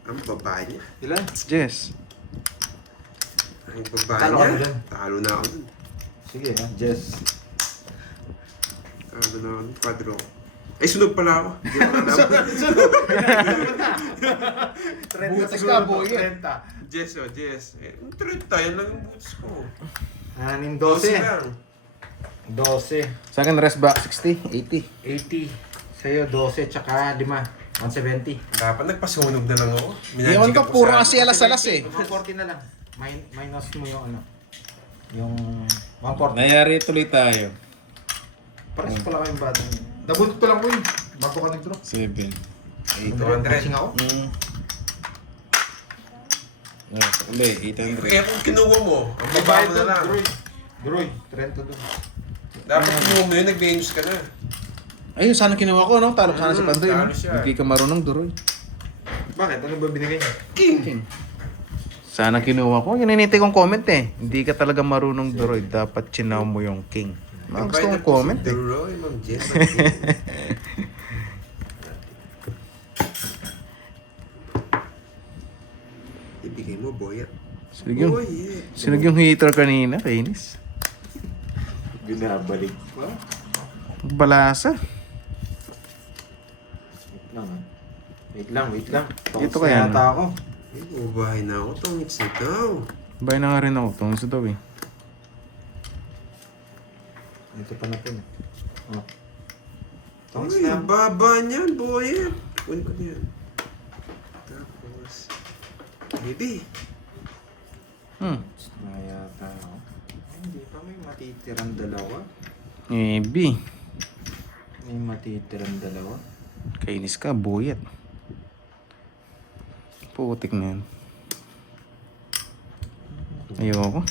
Ang babae niya. Ilan? Jess. Ang babae Talo niya. ka dyan. Talo na ako dun. Sige na, Jess. Talo na ako dun. Quadro. Ay, sunog pala ako. Hindi ako alam. Butas ka, boy. 30. Jess o, Jess. Eh, 30. Yan lang yung boots ko. 12. 12 lang. 12. Sa akin, rest back 60, 80. 80. Sa'yo, 12, tsaka 5. 170. Dapat nagpasunog na lang ako. Di naman ka, puro kasi alas-alas eh. 140 na lang. Minus mo yung ano. Yung 140. Nayari tuloy tayo. Pares pala kayong batang. Nabunot ko lang mo yun. Bago ka nag-drop. 7. 200. Passing ako? Uli, 800. Eh, kung kinuha mo, ang baba mo na lang. Droid. 30 doon. Dapat kinuha mo yun, nag-Venus ka na. Ayun, sana kinuha ko, no? Talo sana si Pandoy, no? talo siya. Hindi ka marunong duroy. Bakit? Ano ba binigay niya? King! Sana kinuha ko. Yun inintay kong comment eh. Hindi ka talaga marunong duroy. Dapat chinaw mo yung king. Mga gusto kong comment eh. Duroy, Ma'am Jess. Ibigay mo, boyet. Sinog yung, Boyet. sinog yung heater kanina, kainis. Binabalik pa. Balasa. Wait lang. Wait lang. Ito kaya, Yata ako. Ay, bubahay na ako. Tongits na daw. Bay na nga rin ako. Itong sa daw eh. Ito pa natin. Oh. Thanks Ay, na. ang baba niyan, boyet. Kunin ko na yan. Tapos, baby. Yata ako. Ay, hindi pa may matitirang dalawa. Maybe. May matitirang dalawa. Kainis ka, buyat. Putik na yan. Ayoko.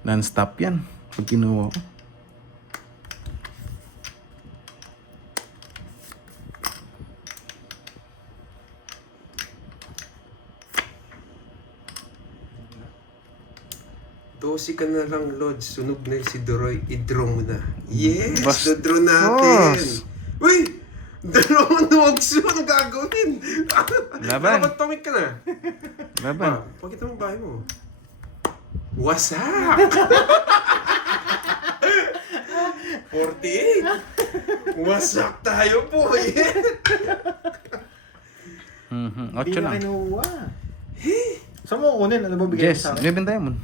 Non-stop yan. Pag kinuha ko. Dosi ka na lang, Lord. Sunog na si Doroy. I-draw mo na. Yes! Bastos! Do-draw natin. Uy! Draw mo na wagso. Anong gagawin? Laban. Dapat tumik ka na. Laban. Pakita mo bahay mo. Wasak! 48! Wasak tayo po eh! 8 Hindi na lang. kinuha. Saan mo kunin? Ano ba bigay Jess, mo sa akin? may diamond.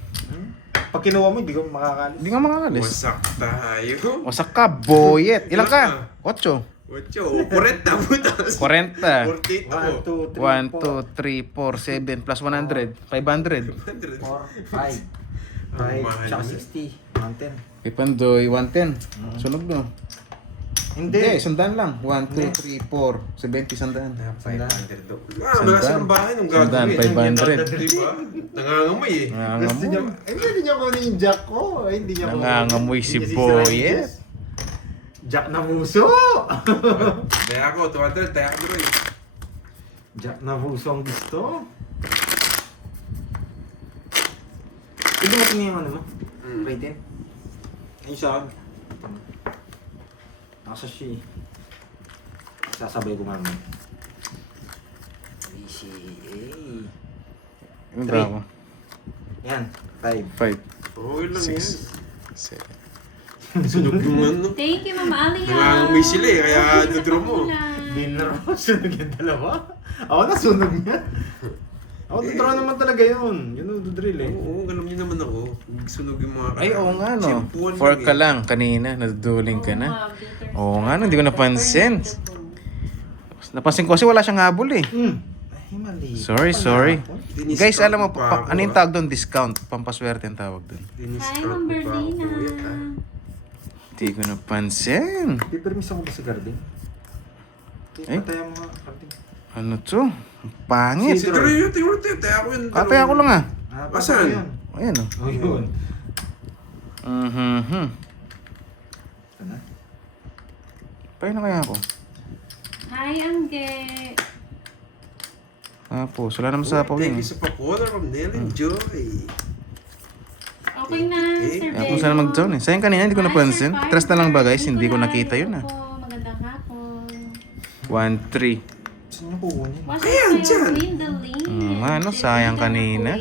Pag kinuha mo, hindi ko makakalis. Hindi nga makakalis. Wasak tayo. Wasak ka, boyet. Ilan ka? 8. 8. 40 butas. 40. 48 ako. 1, 2, 1, 2, 3, 3, 4, 7 plus 100. 500. 100. 4, 5. Ang mahal 5, saka niya. 60. 110. Kay Pandoy, 110. Sunog no. Hindi, sandaan lang. 1, 2, 3, 4. 70, sandaan. 500 daw. Malakas ang bahay nung Sandaan, gagawin. 500. Diba? Nangangamoy eh. Gusto niya, Nangangamoy. hindi niya kunin yung jack ko. Hindi niya kunin. Nangangamoy si Hindi niya Boyet. sisirain. Jack na puso! Taya ako, 200. Taya ako Droy. Jack na puso ang gusto. Pwede mo tingin yung ano mo? Rating? Ayun sa akin. Nasa siya eh. Sasabay ko mami. Easy. Ano ba ako? Yan. 5. 5, Okay lang yan. 6, 7. Sunog yung ano. Thank you, Mama Alia. Nangangamoy sila eh, kaya dodro mo. Dinner mo. Sunog yung dalawa. Ako na sunog niya. Ako dodro naman talaga yun. Yun ang dodrill eh. Oo, ganun yun naman ako. Sunog yung mga Ay, oo nga no. Simpuan 4 ka eh. lang kanina. Naduduling ka na. Oo nga no, hindi ko napansin. Napansin ko kasi wala siyang habol eh. Ay, mali. Sorry. Diniscount Guys, alam mo, pa ako, ano yung tawag doon? Discount. Pampaswerte yung tawag doon. Hi, Ma'am Berlina. Hindi ko napansin. Pipermis ako ba sa garden? Ay. Pataya mo nga, garden. Ano to? Ang pangit. Si Droy yun, tingnan mo tayo. Taya ako yun. Kapay ako lang ah. Asan? Yun. Ayan oh. Oh, yun. Ano? Paano na kaya ako? Hi, Angge. Tapos, wala naman sa apaw Thank yun. you sa pa-corner from Nell and Joy. Okay na, Sir Kaya kung saan mag-down eh. Sayang kanina, hindi ko napansin. Trust na lang ba guys? Hindi ko nakita yun ah. Magandang hapon. 1, 3. Saan niyo kukunin? Wash Ayan, out dyan. sa'yo, Gwendolyn. Ano, sayang kanina.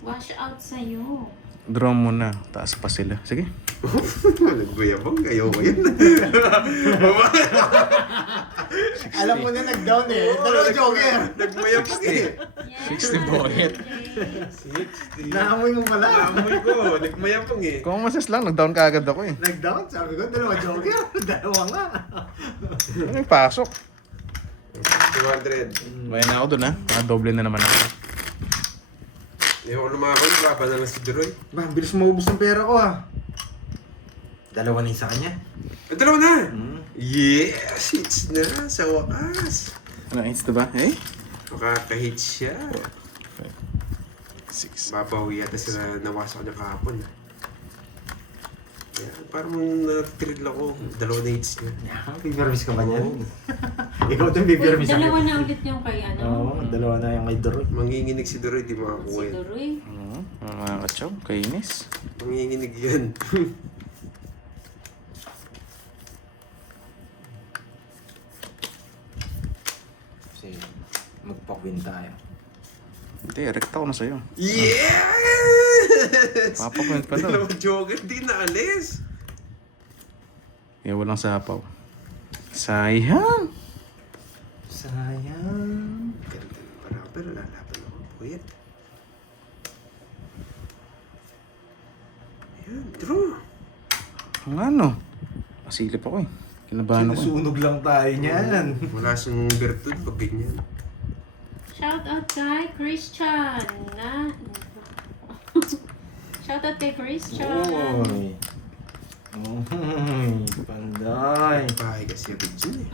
Wash out sa'yo. Draw mo na. Taas pa sila. Sige. Nagbayabang, ayoko yun. Alam mo na nag-down eh. Dalawa joker. Nagbayabang eh. Yes, 60 Boyet. 60. Naamoy mo pala. Naamoy ko, nagmayabang eh. Kung masas lang, nag-down ka agad ako eh. Nag-down? Sabi ko, dalawa joker. Dalawa nga. Ano yung pasok? 200. Bayan na ako dun ha. Nakadoble na naman ako. Hindi ako lumakon, baba na lang si Droy. Ba, bilis maubos ng pera ko ah. Dalawa na yung sa kanya. Ay, dalawa na! Yes! Hits na! Sa wakas! Ano, hits na ba? Eh? Makaka-hit siya. 6. Babawi yata sila nawasak niya kahapon. Kaya parang natitril ako. Dalawa na hits niya. Pipermis ka ba niyan? Oo. Ikaw din pipermis Wait, dalawa na ulit yung kay ano? Oo, dalawa na yung kay Doroy. Manginginig si Droy, di Si makakuha yan. Doroy. Mga kachaw, kainis. Manginginig yan. Kasi magpakwin tayo. Hindi, rekta ko na sa'yo. Yes! Papakwent pa daw. Dalawang joker, di na alis. Kaya walang sapaw. Sayang! Sayang. Ganda ng parang, pero lalaban ako. Puyat. Ayan, draw. Ang ano? Masilip ako eh. Kinabahan ako. Sinusunog lang tayo niyan. Wala siyang virtud pag ganyan. Shout out kay Christian. Shout out kay Christian. Oy. Oy, panday. Bahay kasi Regine eh.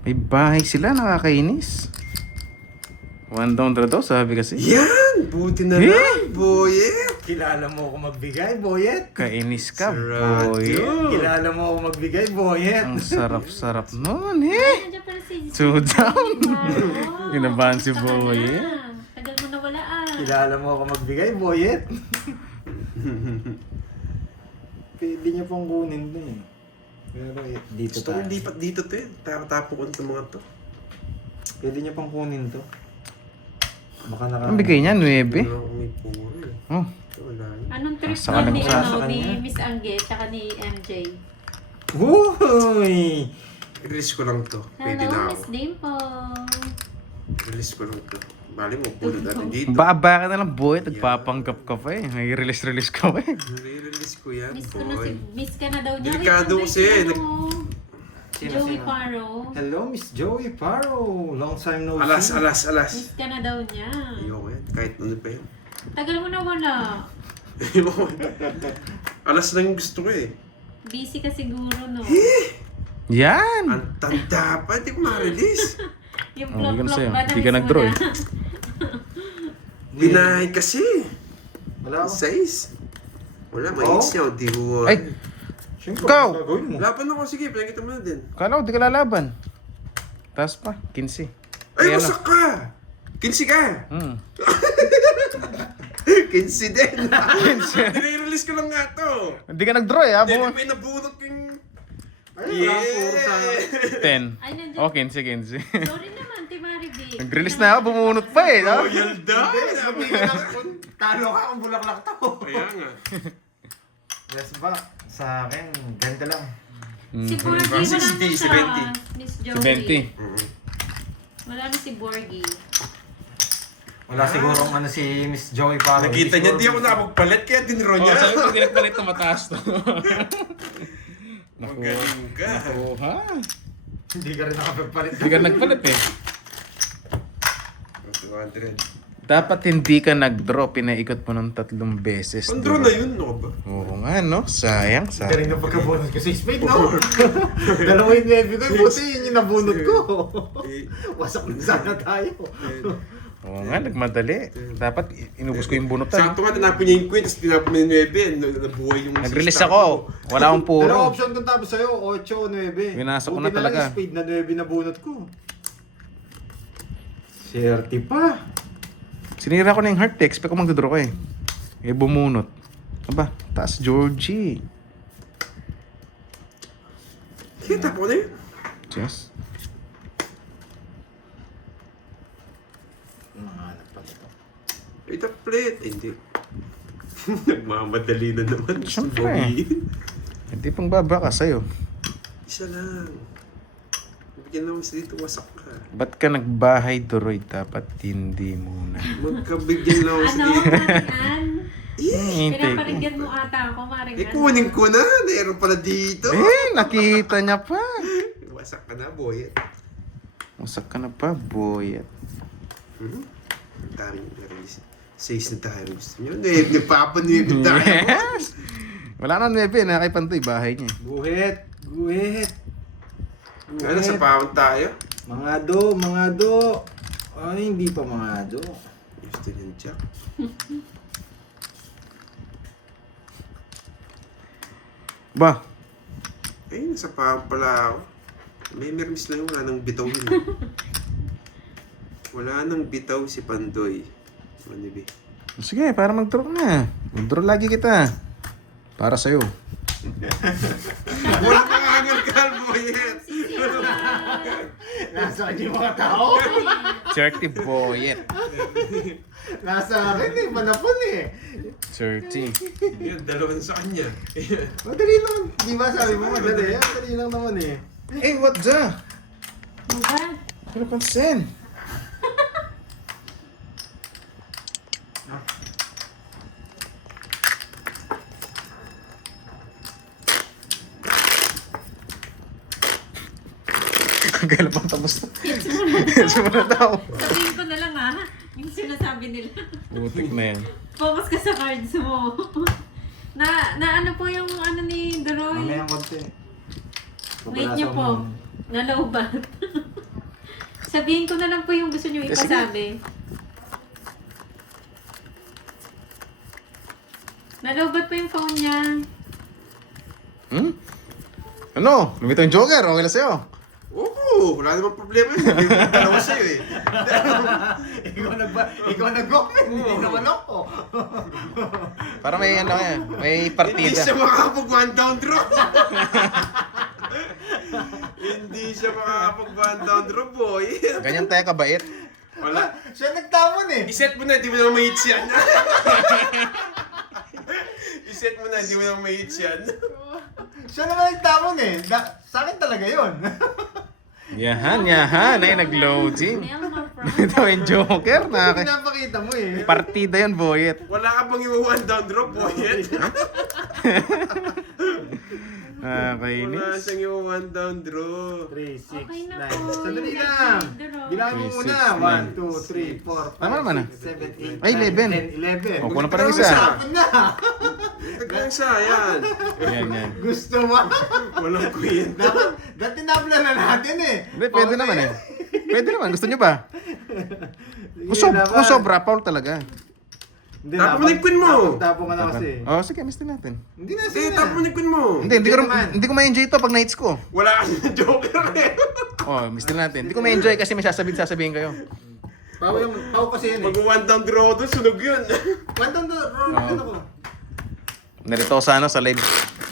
May bahay sila, nakakainis. 1 down daw, sabi kasi. Yan! Buti na lang, boyet! Kilala mo ako magbigay, Boyet. Kainis ka, Sarado. boy. Kilala mo ako magbigay, Boyet. Ang sarap-sarap nun, eh. Nandiyan pala si 2 down. Wow. Kinabahan si Saka Boy, na. Tagal mo na wala ah. Kilala mo ako magbigay, Boyet. Pwede niya pong kunin to eh. Pero dito Gusto kong tayo. lipat dito to eh. Tapon ko itong mga to. Pwede niya pong kunin to. Baka naka... Ang bigay niya, 9. Wala akong may puro eh. Oh, Ito, wala yun. Anong trip Saka ni, lang sa ni kanya. Miss Angge tsaka ni MJ? Uy! I-release ko lang to. Pwede Hello, na Miss ako. Dimple. I-release ko lang to. Bali mo, pulot natin dito. baba ka na lang, boy. Nagpapanggap ka pa eh. May release ka pa eh. I-release ko yan, Miss ko na boy. Miss ka na daw niya. Delikado Wait, kasi, ano, Sino, Joey sino? Paro. Hello, Miss Joey Paro. Long time no Alas, see. alas, alas. Miss ka na daw niya. Ayoko yan. Kahit ano pa yan. Tagal mo na wala. Ayoko. Alas lang yung gusto ko eh. Busy ka siguro, no? Yan! Ang tanda pa, hindi ko ma-release. Yung Oh, bigyan plop-plop sa'yo. ba? Di ka nag-draw eh. Binahay kasi. Wala ako. 6. Wala, may Oh? hits niya. Di ko... Ay! Siyempre, Ikaw! ano gagawin mo? Laban ako, sige, pinakita mo na din. Kala ko di ka lalaban. Taas pa, 15. Ay, Ayan masak ka! 15 ka! na. Hmm. 15 din! Dinay-release ko lang nga to! Hindi ka nag-draw eh, Hindi, abo. may nabunot yung... Ay, wala akong puro sa... 10. Ay, nandiyan. Oh, 15. Sorry naman, Timaribig. Nag-release na ako, bumunot pa eh. No? Royal da! Talo ka kung bulaklak to. Kaya nga. Yes ba? Sa akin, ganito lang. Si Borgie, wala na 60, siya. 70. Miss Joey. 70. Wala na si Borgie. Wala sigurong ano si Miss Joey pa. Nakita niya, di ako nakapagpalit, kaya dinro Oh, niya. sabi ko, hindi nagpalit na mataas to. Magaling ka. Nakuha. Hindi ka rin nakapagpalit. Hindi ka nagpalit eh. 200. Dapat hindi ka nag-draw, pinaikot mo ng 3 beses. Andro na yun, no ba? Oo nga, no? Sayang, Galing sayang. na pagkabunot ko sa spade, no? Dalawa yung navy ko, buti yun yung nabunot ko. Wasak na sana tayo. Oo nga, nagmadali. Dapat inubos ko yung bunutan. Sakto nga, tinapin niya yung queen, tapos tinapin niya yung 9, nabuhay yung... Nag-release ako. Wala akong Dalawang puro. option kung tapos sa'yo, 8 o 9. Winasok ko Buti na talaga. lang yung spade na 9 na bunot ko. Swerte pa. Sinira ko na yung heart, expect ko magdodraw ko eh. Eh, bumunot. Aba, taas Georgie. Kita po na yun. Yes. Mga anak pa nito. Wait a plate. Eh, hindi. Nagmamadali na naman. Siyempre. Bobby. Hindi pang baba ka sa'yo. Isa lang. Bigyan naman sa dito, wasak ka. Ba't ka nagbahay, Doroy? Dapat hindi muna. Magkabigyan lang ako sa Ano, dito. Maringan? Hintay ko. Pinaparinggan mo ata ako, Maringan. Eh, kunin ko na. Meron pala dito. Eh, nakita niya pa. Wasak ka na, boy. Masak ka na pa, boy. Hmm? Ang daming release. 6 na tayo. Gusto nyo? Nagpapanuwi tayo. Yes! Wala na 9, nakay Pantoy, bahay niya. Guhit. Guhit. Ano, sa pound tayo? Mga do. Ay, hindi pa mga do. Gusto nyo jack. Ba, Ay, nasa pound pala ako. May mermis lang yun. Wala nang bitaw yun. Wala nang bitaw si Pandoy. Ano ba? sige, para mag-draw na. Mag-draw lagi kita. Para sa'yo. Wala kang hangal-kal, boyet! Nasa akin yung mga tao. 30, boyet. Nasa akin eh, manapon eh. 30. Yan, dalawan sa kanya. Madali lang. Di ba sabi mo madali? Madali lang naman eh. Eh, what the? Ano ba? Ano pansin? Kailan pang tapos na? Yes mo na daw. Sabihin ko na lang ha, yung sinasabi nila. Butik na yan. Focus ka sa cards mo. na ano po yung ano ni Doroy? Mamaya konti. Wait niyo po. Nalaubat. Sabihin ko na lang po yung gusto niyo Sige. ipasabi. Nalaubat po yung phone niya. Hmm? Ano? Lumito yung Joker, okay na sa'yo. Oo, wala namang problema yun. Hindi ko dalawa sa'yo eh. Ikaw nag-comment, hindi naman ako. Para may ano yan, may Hindi partida. siya makakapag one down draw. Hindi siya makakapag one down draw, boy. Ganyan tayo kabait. Wala. Siya nagtamon eh. I-set mo na, di mo naman ma-hits yan. I-set mo na, di mo naman ma-hits yan. Siya naman nagtamon eh. Sa akin talaga yun. Yahan. Ay, nag-loading. Nelma Ito yung Joker. Pinapakita mo eh. Partida yun, boyet. Wala ka bang iwa one down draw, boy. Wala Kainis. siyang iwa one down draw. 3, 6, Okay na 9. po. Sandali lang. Bilangin mo 3, muna. 6, 1, 2, 3, 4, 5, Tama naman 6, 7, 8, Ay, 11. 10, 11. O, kulang pa ng Pero isa. Usapin na. Dagdag sa yan. Yan. Gusto mo? Walang kwenta. Dati nabla na natin eh. Hindi, pwede naman eh. Pwede naman. Gusto nyo ba? Sige Kung sobra, foul talaga. Hindi, Tapo mo na yung queen mo. Tapo ka na kasi. Oh, sige, miss din natin. Hindi na, Sige, sige tapo mo na. na yung queen mo. Hindi ko ma-enjoy ito pag nights ko. Wala kasi na joker eh. Oh, miss din natin. Hindi ko ma-enjoy kasi may sasabihin kayo. Pau kasi yun eh. Mag one down draw doon, sunog yun. Quantum do, roll ako. Narito ako sa ano, sa live.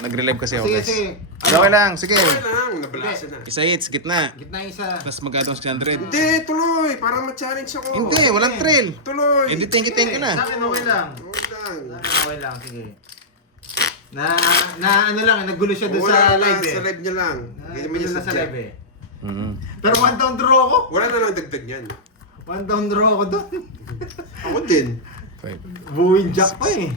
Nag-relive kasi ako, Sige, guys. sige. Okay lang, sige. Okay lang, nabalasan na. Isa hits, gitna. Gitna yung isa. Tapos magkano 600. Hindi, tuloy. Parang ma-challenge ako. Hindi, walang trail. Tuloy. Hindi, thank you Sa na. akin okay lang. Okay lang. Sa akin okay lang, sige. Na ano lang, nagulo siya doon Wala sa na, live eh. Sa live niya lang. Ganyan mo Nagulo niya na sa sa live eh. Pero one down draw ako. Wala na lang dagdag niyan. One down draw ako doon. Ako din. Buwing jack pa eh.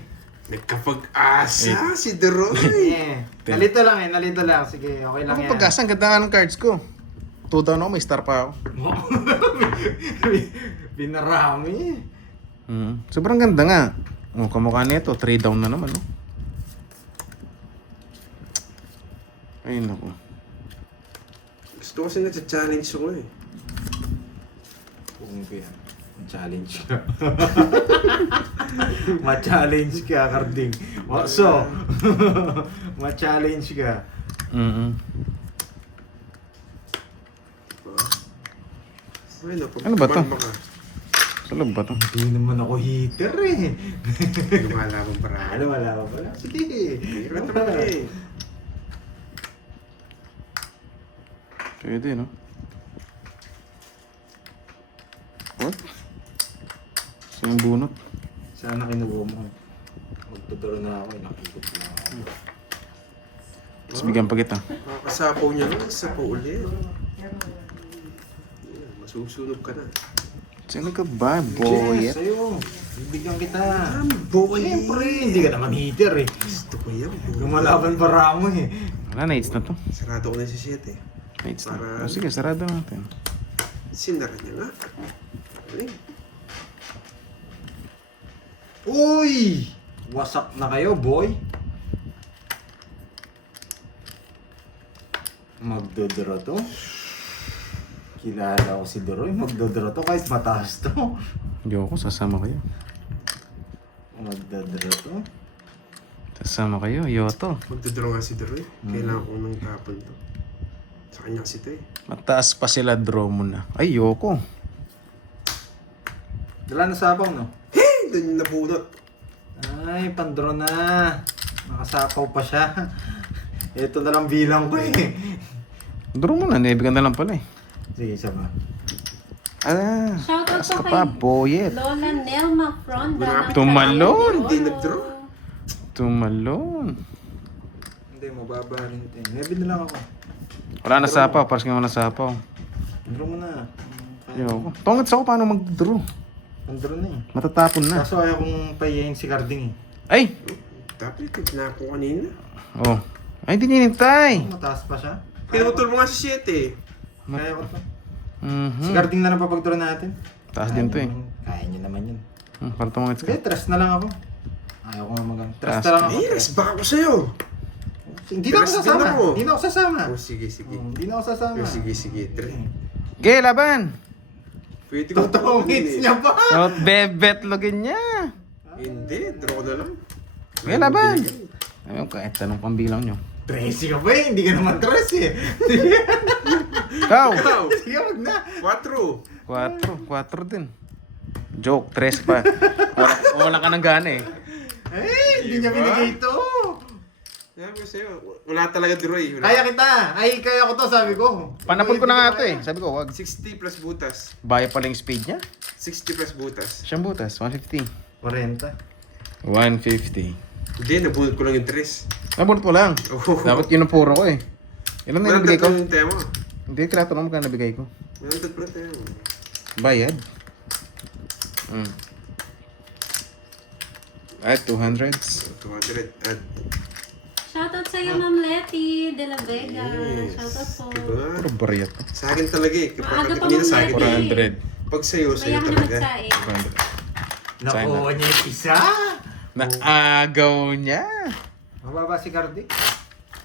Nagkapag-asa si Deroy. Yeah. Nalito lang eh, nalito lang. Sige, okay lang Ako yan. pag-asa, ang ganda nga ng cards ko. 2 down ako, may star pa ako. Pinarami. Sobrang ganda nga. Oh, kamukha nito, 3 down na naman, no? Ay, naku. Gusto ko kasi nag-challenge ako eh. Kung ko yan. Challenge ka. Ma-challenge ka, Karding. So, ma-challenge ka. Ay, naku. Ano ba to? Kumalma ka. Salog ba to? Hindi naman ako heater eh. Lumalaban para. Ano, wala ko pala. Sige. Hirap naman eh. Pwede, no? What? Saan yung bunot? Sana kinuha mo. Magtuturo na ako, nakikot na ako. Tapos bigyan pa kita. Makakasapaw niya lang, sapaw ulit. Yeah, masusunog ka na. Sino ka ba, boy? Yes, sa'yo. Bibigyan kita. Boy! Siyempre, hindi ka naman heater eh. Gusto ko yan. Lumalaban para mo eh. Wala, nights na to. Sarado ko na si 7. Nights na. Para- Oh, sige, sarado natin. Sinara niya nga. Ay, Uy! Wasak na kayo, boy. Magdodoro to. Kilala ko si Doroy. Magdodoro to kahit mataas to. Yoko, sasama kayo. Magdodoro to. Sasama kayo, Yoto. magdodraw nga si Deroy. Kailangan ko ng tapon to. Sa kanya kasi ito eh. Mataas pa sila, draw mo na. Ay, Yoko. Dala na sabang, no? Doon yung nabunot. Ay, pandro na. Nakasapaw pa siya. Ito na lang bilang ko eh. Draw mo na, nebigan na lang pala eh. Sige, isa ba? Ah, Shoutout taas po ka pa, kay boyet. Lola Nelma Fronda. ng Tumalon. Hindi nag-draw. Tumalon. Hindi, mababa rin ito. Maybe na lang ako. Wala na sapaw, parang nga wala sapaw. Pandro mo na. Yoko. Tongits ako paano mag-draw. Pandro na eh. Matatapon na. Kaso ayaw kong payayin si Carding eh. Ay! Dapat tignan ko kanina. Oh. Ay, hindi ninintay. Mataas pa siya. Pinutol mo nga si 7. Kaya ko to. Si Mhm. Carding na lang papagturo natin. Taas din to eh. Kaya niyo naman yun. Para tumangits Sige, ka. trust na lang ako. Ayaw ko nga magang. Trust Trust. na lang ako. Ay, rest back ako sa'yo. Hindi na ako Trust din sasama. ako. Hindi na ako sasama. Oh, sige, sige. Hindi na ako sasama. Oh, sige, sige. Okay, laban! Pwede ko Totoo hits niya pa. Out bebet login niya. Hindi, draw na lang. Okay, laban! Ayun, kahit tanong pambilang nyo. Tracy ka ba eh? Hindi ka naman Tracy eh. Ikaw! Ikaw, Sige, wag na. 4. 4 din. Joke, 3 pa. Wala ka ng gana eh. Eh, hindi niya Diba? binigay ito. Sabi ko sa'yo, wala talaga Deroy. Wala. Kaya kita. Ay, kaya ko to, sabi ko. Panapon ko na nga ito eh. Sabi ko, wag. 60 plus butas. Baya pala yung speed niya. 60 plus butas. Siyang butas, 150. 40. 150. Hindi, nabunod ko lang yung 3. Nabunot mo lang. Oh. Dapat kinupuro ko eh. Ilan na Walang nabigay ko? tatlo yung tema. Hindi, krato na magkano nabigay ko. Walang tatlo yung tema. Bayad. At 200s. 200 at... Shoutout sa'yo, Ma'am Letty de la Vega. Yes. Shoutout po. Diba? Puro bariyat. Sa akin talaga eh. Maaga pa Kanina mong sa akin birthday. eh. 400. Pag sa'yo, sa'yo Mayaman na talaga. magsaing. 400. Nakuha niya yung isa. Naagaw niya. Mababa si Cardi.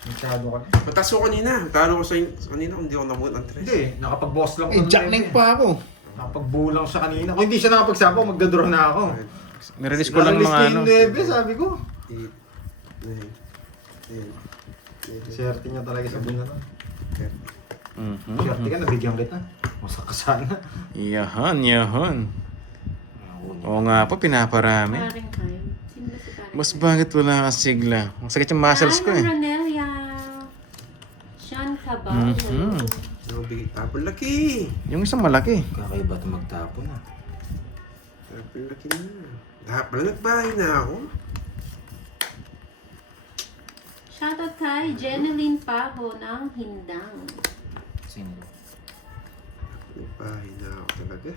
Masyado ka na. Mataas ko kanina. Talo ko sa kanina kung hindi ako nabuhat ng 3. Hindi, nakapag-boss lang Eh, jack na pa ako. Nakapag-bulang siya kanina. Kung hindi siya nakapagsapaw, magdadraw na ako. Nirelease ko lang mga ano. Nirelease ko yung 9, sabi ko. 8, 9, 10, Swerte niya talaga sa bulan na. Mhm. Swerte ka, nabigyan kita. Masak ka sana. Yahan. Oo nga po, pinaparami. Paring time. Sino ba si Paring? Mas bakit wala ka sigla? Masakit yung muscles ko eh. Ranelia. Sean Cabal. Mhm. Nabigay. Tapon laki. Yung isang malaki. Kakaiba ito magtapon na. Tapon laki na. Lahat pala nagbahay na ako. Shoutout kay Jeneline Paho ng Hindang. Sino? Nagbahay na ako talaga.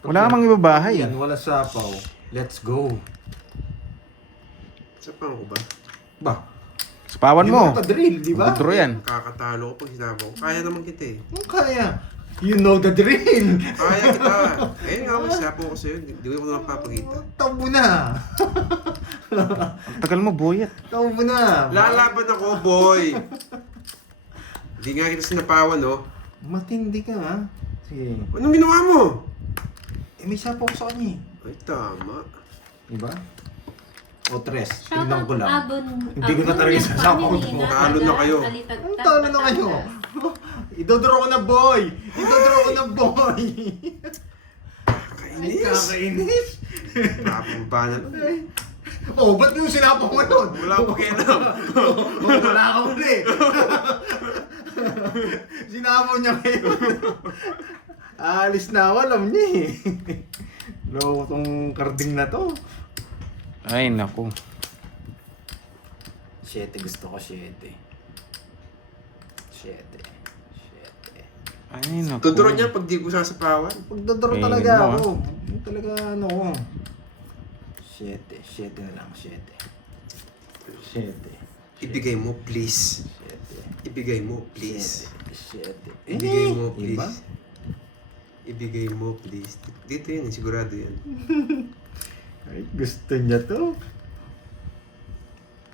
Wala namang ibabahay. Yan, wala sapaw. Let's go. Sa pang ko ba? Ba? Sapawan mo. Yung drill, di ba? Draw yan. Kakatalo ko pag sinabi ko. Kaya naman kita eh. Yung kaya. You know the drill. Kaya kita. Ayun nga, may sinabi ko sa'yo. Hindi ko na napapagita. Tabo na. Ang tagal mo, boyet. Tabo na. Lalaban ako, boy! Hindi nga kita sinapawan, no? Matindi ka, ha? Sige. Anong ginawa mo? Eh, may sapaw ko sa kanya. Ay, tama. Diba? O tres. Tingnan Shoutout ko lang. Abon. Hindi ko na talaga Abon sasapaw ng to. Pamilya, Talo na kayo. Alitagtag, Ang talo na kayo. Batangas. Idodoro ko na, boy! Idodoro ko na, boy! Kainis. Kakainis. Tapang ba na lang? Oh, ba't yung sinapaw mo yun? Wala pa kayo alam. Oh, wala ka uli. Sinapaw niya ngayon. Alis na ako, alam niya eh. Loko tong karding na to. Ay, naku. 7 gusto ko, 7. 7. Ay, naku. Tuturo niya pag di ko sasapawan. Pagdodoro Eh, talaga mo, ako. Yung talaga ano ko. 7 na lang, 7. 7. Ibigay mo, please. 7. Ibigay mo, please. 7. Ibigay mo, Iba? please. Ibigay mo, please. Dito yan, sigurado yan. Ay, gusto niya to.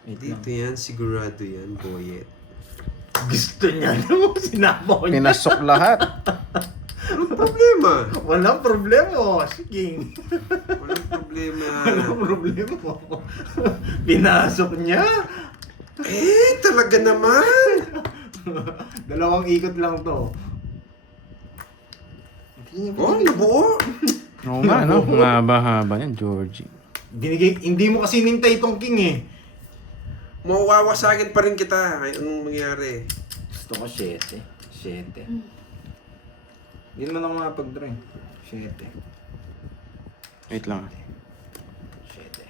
Dito yan, sigurado yan, boyet. Gusto niya no? Sinapaw niya. Pinasok lahat. Anong problema? Walang problema. Sige. Walang problema. Walang problema. Pinasok niya. Eh, talaga naman. 2 ikot lang to. Oh, nabuo. Oo nga, no? Ang haba-haba yan, Georgie. Binigay, hindi mo kasi nintay itong king eh. Mawawasagin pa rin kita. Ay, anong mangyari? Gusto ko 7. 7. Yun mo lang mapag-draw. 7. Wait lang. 7.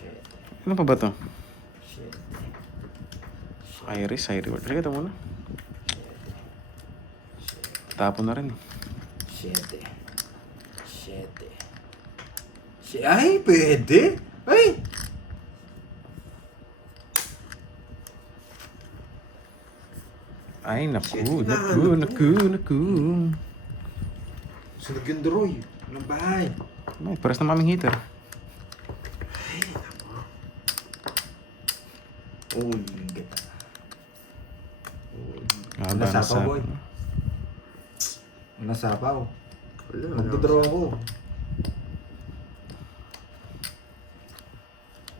7. Ano pa ba to? 7. Iris, high reward. Sige, ito muna. Tapon na rin eh. 7. 7. Ay, pwede. Ay! Ay, naku, Shit na, naku. Sunog yung Droy. Walang bahay. Ay, pares na maming heater. Oh, kita. Haba Wala na sapaw, sa... boy. Wala sapaw. Wala, wala. Magdodraw ako.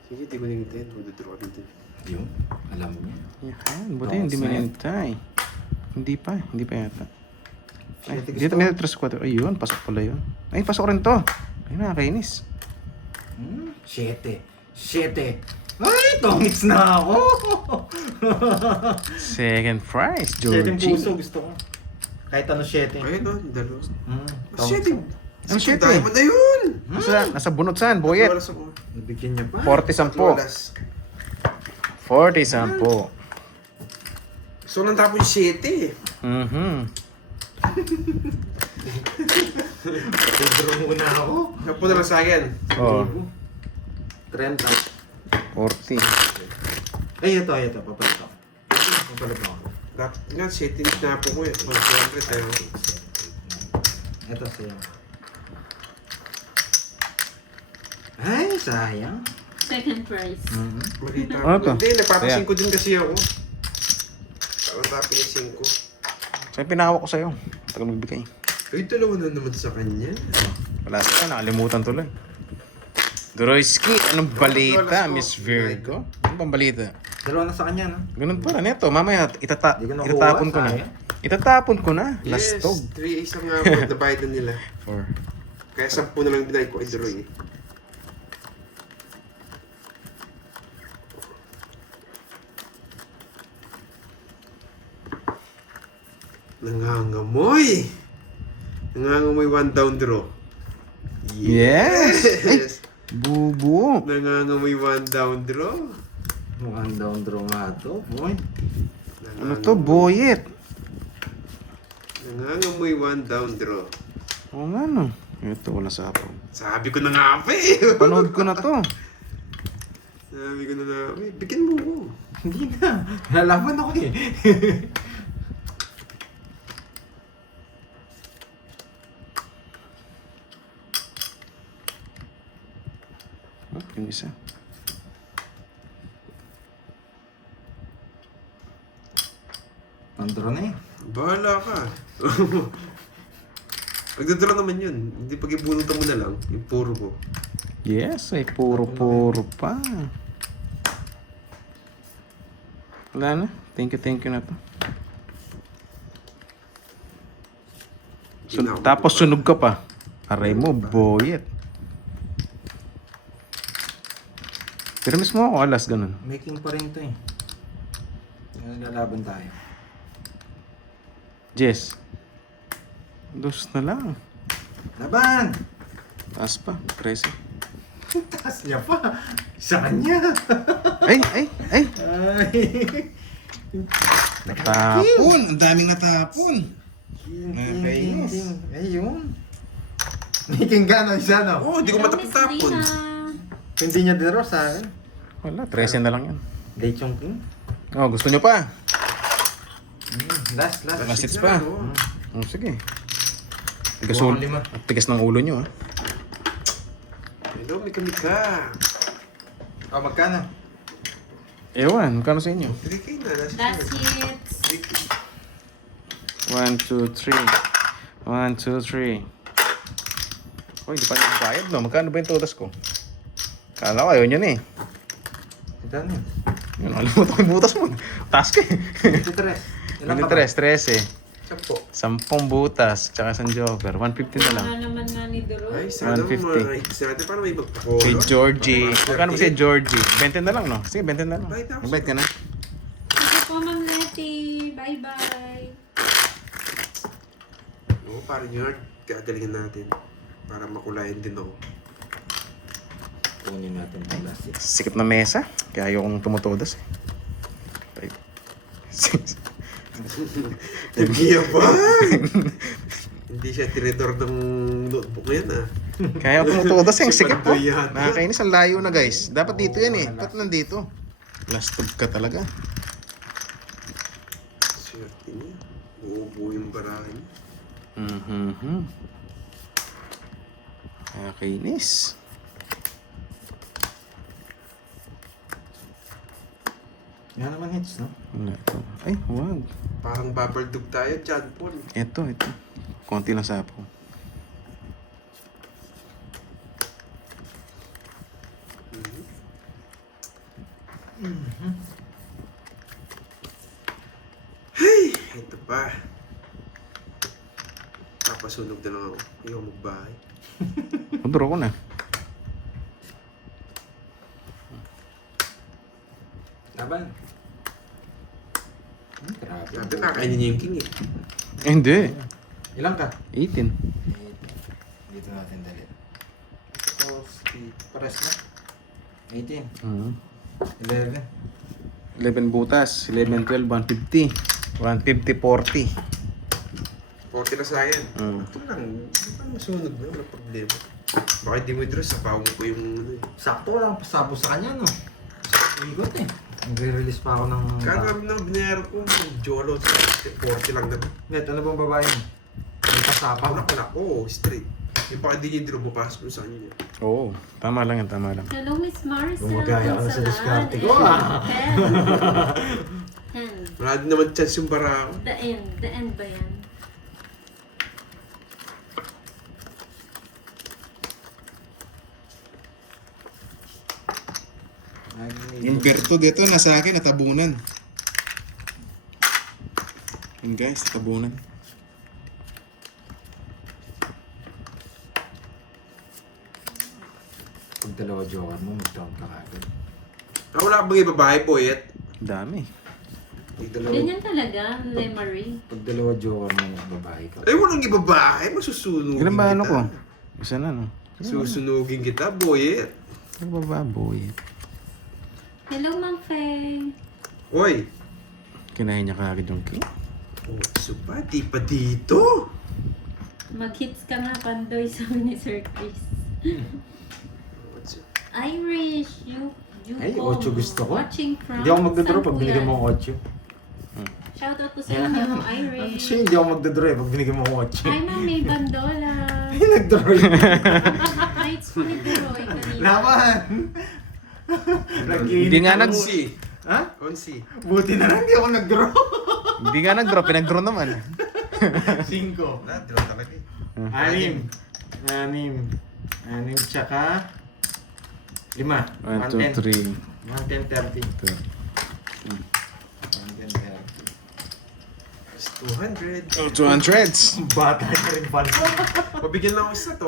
Sige, di ko nangintay. Magdodraw dito. Yun, alam mo niya. Yan, buti hindi mo nintay. Hindi pa yata. Ay, Shit, dito may 3-4. Ayun, pasok pala yun. Ay, pasok rin to. Ay, nakakainis. 7. 7. Ay, tongits na ako. Second prize, 7 Georgie. puso gusto ko. Kahit ano 7. Ayun, no, dalawa. Tongits. Ano shit eh? Diamond na yun! Nasa bunot saan, boyet? Wala sa buwan. Nabigyan niya pa. 40-10. Lolas. 40-10. So, nang tapos 7 eh. Mhm. Pedro muna ako. Napo na lang sa akin. Oh, 30. 40. Ay, ito. Papalit ako. Dapat nga, 7 na po ko eh. Siyempre tayo. Ito sa'yo. Ay, sayang. Second prize. Malita Ano ako. to? Hindi, nagpapa Ayan. 5 din kasi ako. Parang tapin yung 5. Saan pinahawak ko sa'yo? Tagal magbigay. Ay, dalawa na naman sa kanya. Wala ka, nakalimutan tuloy. Doroyski, anong balita, Miss Virgo? Ano bang balita? Dalawa na sa kanya, no? Ganun pala, neto. Mamaya, Di ko nakuha, itatapon ko na. sayang. Itatapon ko na. Yes, Lastog. 3 A's ang nga nabayad na nila. 4. Kaya 10 na lang binay ko kay Droy. Nangangamoy! Nangangamoy 1 down draw. Yes! Yes! Bubo. Nangangamoy 1 down draw. Mukhang down draw nga to. Boy. Ano to? Boyet. Nangangamoy 1 down draw. Oo nga no. Ito, wala sa ako. Sabi ko na nga pa eh! Panood ko na to. Sabi ko na nga pa eh. Bigyan mo ko. Hindi na. Lalaban ako eh. Oh, yung isa. Down draw na eh. Bahala ka. Magdadala naman yun. Hindi pag ibunutan mo na lang. Yung puro ko. Yes, ay puro-puro pa. Wala na. Thank you na to. Tapos sunog ka pa. Aray mo, boyet. Pero mismo ako alas, ganun. Making pa rin to eh. Lalaban tayo. Jess. Dos na lang. Laban! Taas pa, 13. Taas niya pa. Sa kanya. Ay! Ay. Natapon! Ang daming natapon! Nakakainis. Ayun. Making gano'n isa no? Oo, hindi ko matapon-tapon. Hindi niya dinaro sa akin. Wala, 13 na lang yan. Lechong king. Oh, gusto nyo pa? Last. Last hits pa. Oo. Oh, sige. Tigas, Buwan 5. tigas ng ulo nyo, ha? Hello, may kamika. Oh, magkano? Ewan, magkano sa inyo? 3K na. Last That's year. it. 3K. 1, 2, 3. 1, 2, 3. Uy, di pa nagbayad, no? Magkano ba yung todas ko? Kala ko ayaw niya na eh. Ito na yun. Yun, alimut ko yung butas mo. Taas ka eh. 23. Ilan ka ba? 23, 13. 10. 10 butas, tsaka isang joker. 150 na lang. Wala naman nga ni Duro. Ay, sana 150. mga hits natin. Paano may magpapolo? Kay Georgie. Magkano ba si Georgie? 20 na lang, no? Sige, 20 na lang. Bayad ako. Magbayad ka na. Sige po, Ma'am Letty. Bye-bye. Oo, parang yun. Gagalingan natin. Para makulayan din ako. Kunin natin ang last hit. Sikip na mesa. Kaya ayokong tumutodas eh. 5, 6. Nagiyabang! Hindi siya tinidor ng notebook na yan ah. Kaya ako tumutodas eh. Ang Si sikip po. Pandoy yata. Nakakainis. Ang layo na guys. Dapat dito yan eh. Ba't nandito? Lastog ka talaga. Swerte niya. Uubo yung barahin. Nakakainis. Yan naman hits, no? Wala ito. Ay, huwag. Parang babaldog tayo, John Paul. Ito. Konti lang sa po. Ito pa. Papasunog na lang ako. Hindi ako magbahay. Draw ko na. Laban. Grabe. Grabe, kakainin niya yung king eh. Eh, hindi. Ilang ka? 18. Dito natin dali. So, pares na. 18. 11. 11 butas. 11, 12, 150. 150, 40. 40 na sa akin. Mm. Ito lang. Hindi pa masunog na. Wala problema. Baka hindi mo i-dress. Sapaw mo ko yung ano eh. Sakto lang pasabo sa kanya, no? Igot eh. Nagre-release pa ako ng... Kaya kami na binayaro ko. Jolo sa 40 lang naman. Net, ano bang babae mo? May pasapa. Ako na ko. Straight. Yung baka di niya draw, papasok mo sa kanya. Oo, tama lang yan, tama lang. Hello, Miss Maricel. Gumagaya ka na sa Gonzalan diskarte ko, and ah. Hand. Wala din naman chance yung bara ako. The end. The end ba yan? Yung Berto dito, nasa akin, natabunan. Yun guys, natabunan. Pag dalawa joker mo, mag-down ka agad. Ah, wala ka bang ibabahay, Boyet? Dami. Pag dalawa, Ganyan talaga, Lemery. pag dalawa joker mo, magbabahay ka. Ay, walang ibabahay. Masusunugin Ganun ba ano kita. ko? Isa na, no? Susunugin kita, Boyet. Ano ba baboy? Hello, Ma'am Faye. Oy. Kinahin niya kagad yung king. Oh, so pa, di pa dito. Mag-hits ka nga, Pandoy, sabi ni Sir Chris. What's it? Irish, you Ay, 8 gusto ko. Watching from Hindi ako magdodraw pag Sampulan. binigyan mo ang 8. Shoutout po sa inyo, Irish. Actually, hindi ako magdodraw eh pag binigyan mo ang 8. Hi, Ma'am May Bandola. Nag-draw yun. Nights po nag-Roy kanina. Naman! Hindi nga nag... Onsi. Ha? Onsi. Buti na lang hindi ako nag-draw. Hindi nga nag-draw, pinag-draw naman. 5. Na, draw talaga eh. 6 tsaka 5. 1, 2, 3. 110, 30. 110, 30. That's 200. Oh, 200s. Bata ka rin pala. Mabigyan lang ako isa to.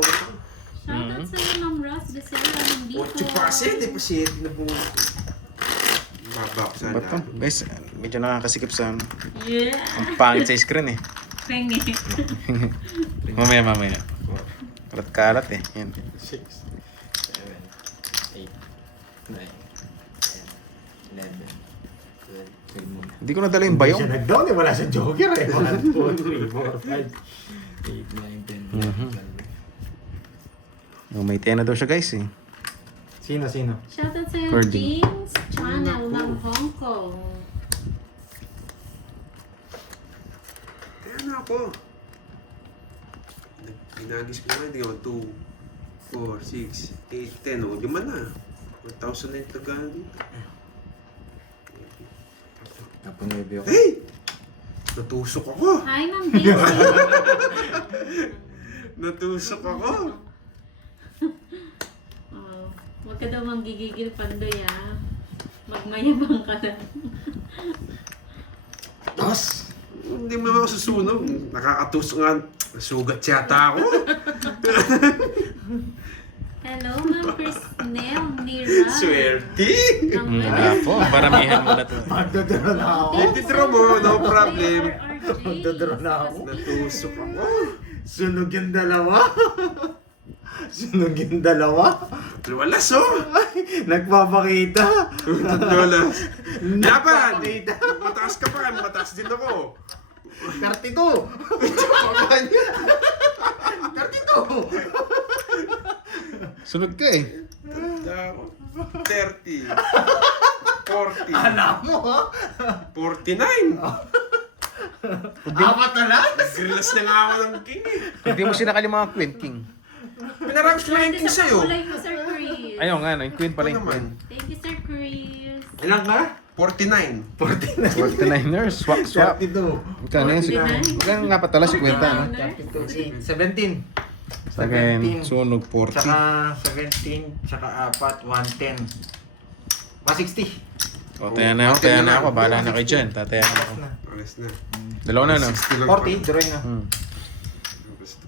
Shoutout sa iyo, Ma'am Ross Becerra ng Bicol. 8 pa kasi, di pa siya na po. Babak sana. Ba't to? Guys, medyo nakakasikip sa ano. Yeah. Ang pangit sa screen eh. Pengi. Mamaya. Kalat-kalat eh. Yan. 6, 7, 8, 9, 10, 11, 12, 13. Hindi ko nadala yung bayong. Siya nag-down eh, wala siyang joker eh. 1, 2, 3, 4, 5, 8, 9, 10, 11, 12. Oh, may tena daw siya guys eh. Sino? Shoutout sa iyo, Cordy. James Channel ng Hong Kong. Kaya na ako. Pinagis ko na, hindi ako 2, 4, 6, 8, 10. O, 5 na. 1,000 na yung tagaan dito. Napunebe ako. Hey! Natusok ako! Hi, Ma'am Daisy. Natusok ako! Oh, huwag ka daw manggigigil, Pandoy, ah. Magmayabang ka lang. Dos! Hindi mo naman ako susunog. Nakakatusok nga. Nasugat yata ako. Hello, Ma'am Chrisnel Nira. Swerte! Ng Ako, paramihan mo na to. Magdodoro na ako. Didro mo, no problem. Magdodoro na ako. Natusok ako. Sunog yung dalawa. Sunog yung dalawa. Luwalas, oh! Nagpapakita. Luwalas. Laban! Nagpapakita. Mataas ka pa, mataas din ako. 32. 32. 32. Sunod ka eh. Tanda ako. 30. 40. Alam mo ha? 49. Apat na lang? Nagrilas na nga ako ng king eh. Hindi mo sinakali mga queen, king. Pinarams ko na yung king sa'yo. Kulay mo, Sir Chris. Ayaw nga, no? Yung queen pala yung Ano naman? queen. Thank you, Sir Chris. Ilan ka? 49. 49ers, swap. 32. Magkano yun? 49? Magkano nga patala si kwenta, no? 32. 17. Sa akin, sunog 40. Tsaka 17, tsaka 4, 110. 160. O, taya na ako. Bahala na kayo dyan. Tataya na ako. Alas na. Dalawa na, no? 60 lang 40, drawing na.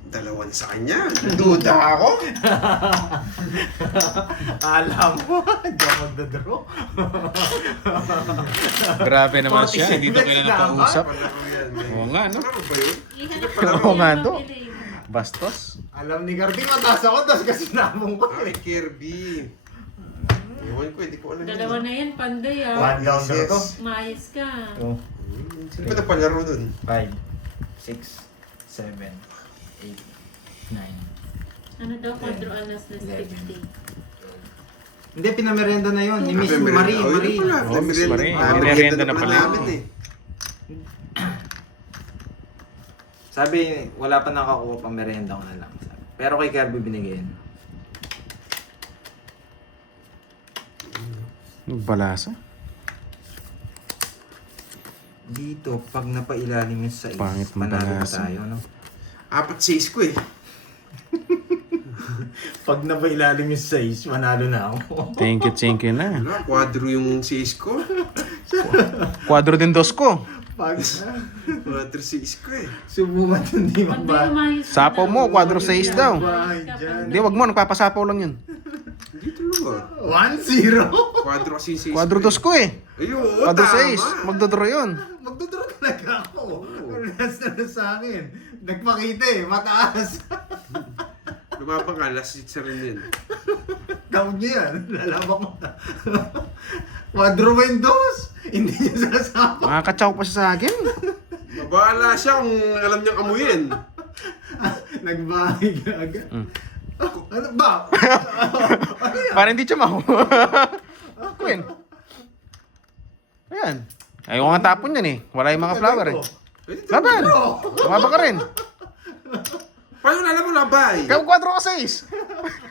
Dalawan sa kanya. Duda ako. Alam mo, hindi ako magdadraw. Grabe naman siya. 46 Hindi to kailan nakausap. Palaro yan. may- Oo nga, no? Palaro ba yun? Oo nga, to. Bastos. Alam ni Gardy, mataas ako, tapos kasi namong ko. Ay, Kirby. Ewan ko, hindi ko alam. Dalawa na yan, Pandoy, ah. One down na to. Mayas ka. 2, Sino ba napalaro dun? 5, 6, 7, 8, 9. Ano daw, Quadro Alas na 50. Hindi, pinamerenda na yun. Ni Miss Pinamerenda. Marie. Oh, yun Marie. pala. Oh, Miss Pinamerenda. Marie. Ah, Pinamerenda merienda na pala yun. namin eh. Sabi, wala pa nakakuha pang merenda ko na lang. Sabi. Pero kay Kirby binigay yan. Balasa. Dito, pag napailalim yung size, Pangit mo panalo pa balasa. tayo, no? 4-6 ko eh. Pag napailalim yung size, manalo na ako. Thank you na. Wala, quadro yung 6 ko. Kwadro din dos ko. Pag 4-6 ko eh. subukan hindi Pag magbahay. umayos Sapaw mo, kwadro 6 daw. Hindi, wag mo, nagpapasapaw lang yun. Dito lang 1-0. Quadro kasi yung 6 Kwadro dos ko eh. Ayun, Kwadro tama. 6. Magdodro yun. Magdodro talaga ako. Last na sa akin. Nagpakita eh, mataas. Lumabang ka, last hit sa rin din. Down niya yan. Lalabak mo. Quadro Mendoz. Hindi niya sasama. Makakatsaw pa siya sa akin. Mabahala siya kung alam niyang amuyin. Nagbahay ka agad. Mm. Ano ba? Ano yan? Para hindi siya makuha. Queen. Ayan. Ayaw nga tapon yan eh. Wala yung mga flower eh. Pwede ito. Laban. Tumaba ka rin. Paano alam mo labay? Ikaw kwadro ka 6.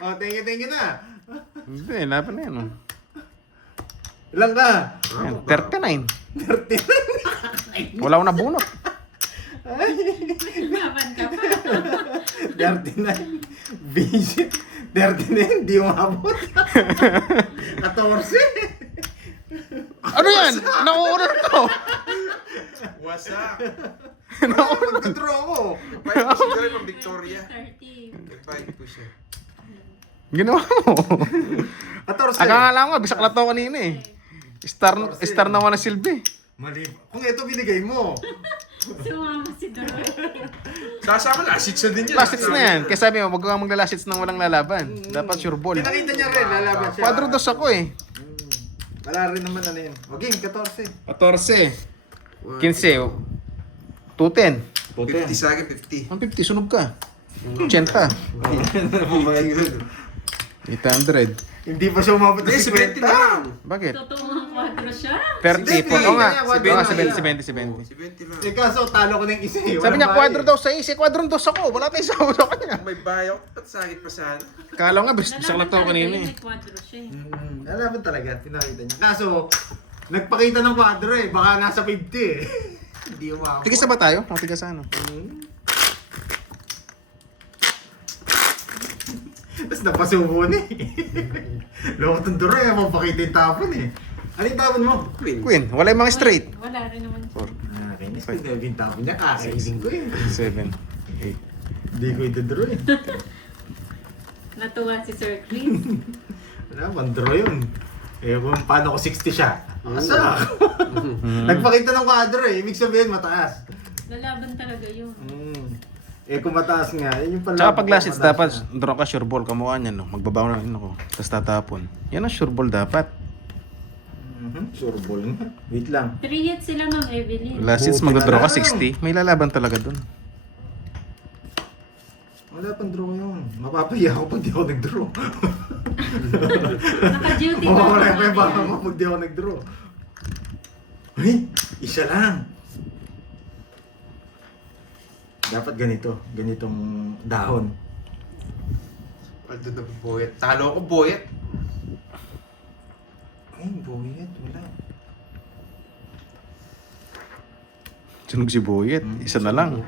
Oh, thank you na. Hindi, laban na yan. Oh. Ilang ka? Ayan, 39. 39. Wala ko nabunot. Laban ka pa. 39. Visit. 39. Di umabot. 14. Ano yan? Nauunod to. Wasak. Magkadraw ako. Nagbayad ko siguro ng Victoria. 30. Nagbayad ko siya. Ginawa mo. 14. Akala ko nga, bisak na to kanina eh. Star naman na silbi. Mali. Kung ito binigay mo. Sumama si Doroy. Sasama, last hit siya din yan. Last hits na yan. Kaya sabi mo, wag kang magla-last hits nang walang lalaban. Dapat sure ball. Pinakita niya rin, lalaban siya. Kwadro dos ako eh. Wala rin naman ano yun. Okay, 14. 14. 15. 210. 50 sa akin, 50. 150, sunog ka. 80. 800. Hindi pa siya umabot Hindi, sa 70 na lang. Bakit? Totoo nga kwadro siya. 30. Oo nga. Oo nga, 70. 70 lang. Eh kaso, talo ko ng isa eh. Sabi niya, Walang kwadro bahay. daw sa is. Kwadro dos ako. Wala tayong sawa sa kanya. May bayo, at sakit pa sana. Kala ko nga, bisak na to kanina eh. May kwadro siya eh. Lalaban talaga, pinakita niya. Kaso, nagpakita ng kwadro eh. Baka nasa 50 eh. Hindi umabot. Tigisa ba tayo? O, tigisa ano? Tapos napasubo na eh. Loko ng duro eh, mapakita yung tapon eh. Ano yung tapon mo? Queen. Queen, wala yung mga straight. Wala rin naman. 4, Kainis ko yung tapon niya, kakainin ko eh. 7, 8. Hindi ko ituduro eh. Natuwa si Sir Chris. Wala, mandro yun. Eh kung paano ko 60 siya. Asa ako. Nagpakita ng kwadro eh, ibig sabihin mataas. Lalaban talaga yun. Eh kung mataas nga, yun yung pala. Tsaka pag last hits, dapat draw ka sure ball. Kamukha niyan, no? Magbabaw na rin ako. Tapos tatapon. Yan ang sure ball dapat. Sure ball nga. Wait lang. 3 hits sila, Ma'am Evelyn. Last hits, Buti magdodraw ka na lang. 60. May lalaban talaga dun. Wala pang draw yun. Mapapahiya ako pag di ako nag-draw. Naka-duty ka. Mawawala pa Ma'am yung baka Evelyn. mo pag di ako nag-draw. Ay, isa lang. Dapat ganito. Ganitong dahon. Aldo na boyet. Talo ko boyet. Ay, boyet. Wala. Sunog si Boyet. Isa na lang.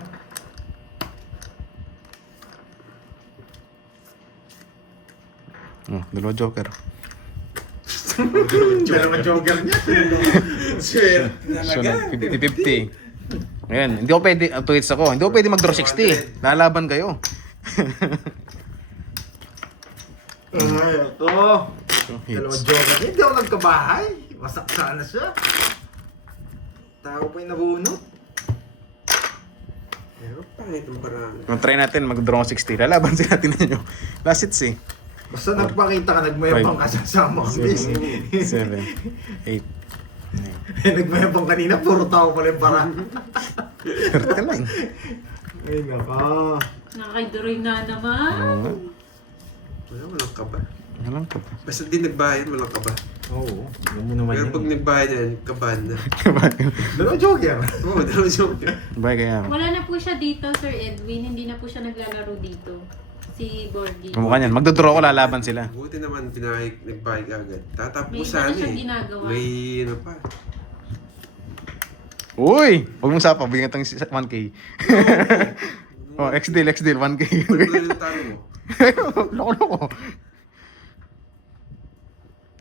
Oh, dalawa joker. Dalawa joker niya. Swerte So, 50-50. Ngayon, hindi ko pwede, 2 hits ako. Hindi ko pwede mag-draw 60. Lalaban kayo. Ay, ito. Dalawa Hits. joker. Hindi ako nagkabahay. Wasak sana siya. Tao pa yung nabunot. Pero pangit ang parang. Kung try natin mag-draw 60, lalaban sila, tingnan nyo. Last hits eh. Basta nagpakita ka, nagmayabang ka sa kami. 7, 8, 9, Nagmayabang kanina, puro tao pala yung parang. 39. Ay, naka. Nakakay-Doroy na naman. Oo. Walang kaba. Alam ko. Basta di nagbayan, walang kaba. Oo, alam mo naman Pero yun. pag nagbayan yan, kabahan na. Dalawa joker. Oo, dalawa joke. Bye kaya. Wala na po siya dito, Sir Edwin. Hindi na po siya naglalaro dito. Si Borgie. Kumukha niyan. Magdodraw ko, lalaban sila. Buti naman nagbayad agad. May Tatapusan iba na siyang eh. ginagawa. May ano pa. Uy! Huwag mong sapa, bigyan itong 1K. Oh, X-deal, 1K. Ano yung talo mo? Loko-loko.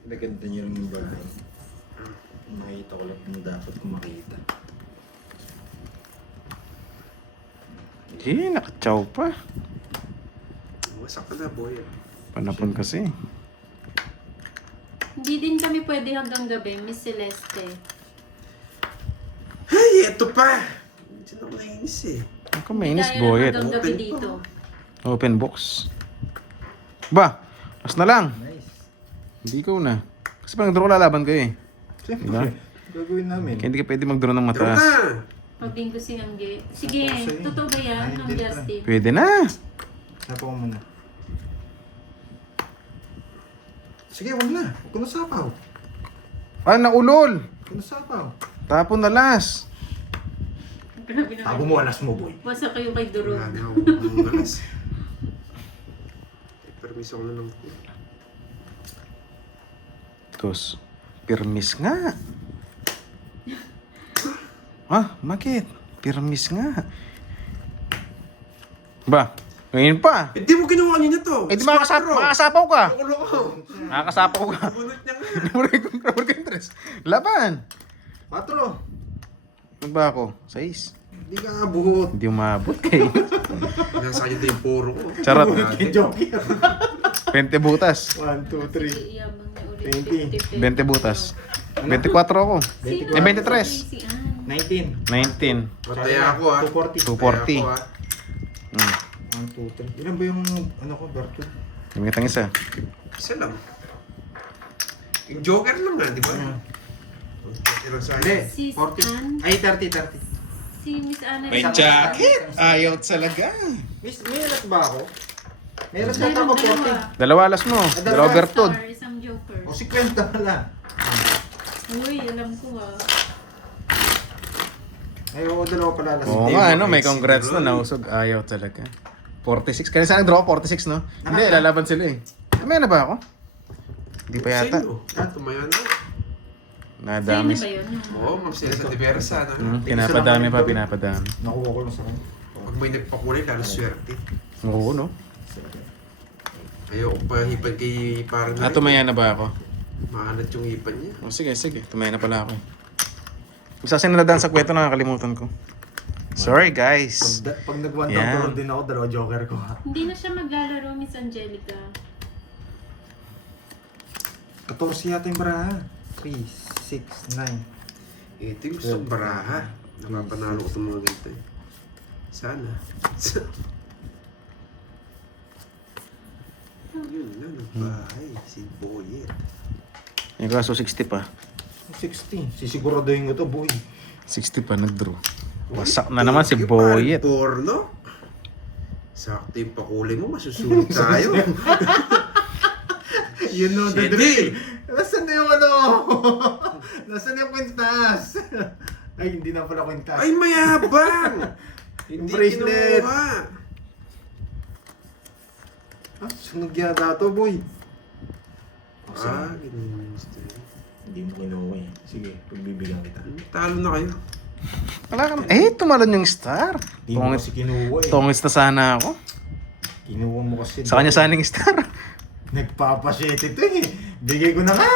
Naganda niyo lang yung bagay. Makita ko lang kung dapat ko makita. Nakachaw pa. Wasak ka na, boy. Panapon kasi. Hindi din kami pwede hanggang gabi, Miss Celeste. Ay, eto pa! Diyan ako nainis eh. Ako mainis, Dahil boyet. hanggang gabi Open dito. Open box. Ba, last na lang. Nice. Hindi ko na. Kasi pag nag-draw ko, lalaban kayo eh. Siyempre, Diba? gagawin namin. Kaya hindi ka pwede mag-draw ng Draw mataas. na! Pag-bingo si Angge. Sige, Ako sa'yo. totoo ba yan, Ay, ng hindi Justin? Pwede na. Sapa ko muna. Sige, wag na. Huwag ko nasapaw. Ah, naulol. Huwag ko nasapaw. Tapon na last. Grabe naman. Tago mo, alas mo, boy. Basta kayo kay Durog. Wala na akong malas. Permiso ko na lang po. Tos, pirmis nga. Ah, bakit? Pirmis nga. Ba, ngayon pa. Hindi mo ginawa kanina to! Eh di makakasapaw ka. Loko-loko! Makakasapaw ka. Bunot niya nga! Number ka interest. Laban. 4. Ano ba ako? 6. Hindi ka buhot. Hindi umabot kay. Nasa kanya ito yung poro ko. Charot. Joker. 20 butas. 1, 2, 3. Iyamang niya ulit. 20. 20 butas. 24 ako. Sino? Eh, 23. Si Ann. 19. 19. Mataya ako ah. 240. 240. Mataya ako, ah. 1, 2, 3. Ilan ba yung ano ko, Berto? Yung kitang isa. Isa lang. Yung Joker lang nga, di ba? Pero sa Hindi. Si 40. Ann. Ay, 30. Si Miss Anna. May jacket. Ayaw talaga. Miss, may alas ba ako? May alas Meron, yata ako, 40. Dalawa alas mo. Dalawa Bertod. Star, isang Joker. O 50 pala. Uy, alam ko ah. Ay, oo, dalawa pala alas. Oo nga, ano, may congrats na nausog. Ayaw talaga. 46. Kaya saan draw 46, no? Hindi, lalaban sila eh. May na ba ako? Hindi pa yata. Sino? Tumaya na. Nadami. Sino ba yun? Oo, mapsila sa diversa na. Pinapadami pa, pinapadami. Nakuha ko lang sa kanya. Pag may nagpakulay, lalo swerte. Oo, no? Ayoko pa hipan kay parang Ah, tumaya na ba ako? Maanat yung hipan niya. Oh, sige, sige. Tumaya na pala ako. Isa sinaladan sa kwento, nakakalimutan ko. Sorry, guys. Pag nag-1 Yan. down din ako, dalawa joker ko. Hindi na siya maglalaro, Miss Angelica. 14 yata yung baraha. 3, 6, 9. Ito yung gusto kong baraha. Napapanalo ko itong mga ganito eh. Sana. Yun na, nagbahay. Si Boyet. Yung kaso 60 pa. 16. Sisiguraduhin ko to, boy. 60 pa, nag-draw. Wasak na naman si Boyet. Porno? Sakto yung pakulay mo, masusunod tayo. You know the Shit, drill. Nasaan na yung ano? Nasaan na yung kwintas? Ay, hindi na pala kwintas. Ay, mayabang! Hindi bracelet. kinuha. Ah, sunog yata to, boy. Ah, ganun. Hindi mo kinuha eh. Sige, pagbibigyan kita. Talo na kayo. Wala ka na. Eh, tumalon yung star. Hindi mo kasi kinuha eh. Tongits na sana ako. Kinuha mo kasi. Sa kanya sana yung star. Nagpapasyete to eh. Bigay ko na nga.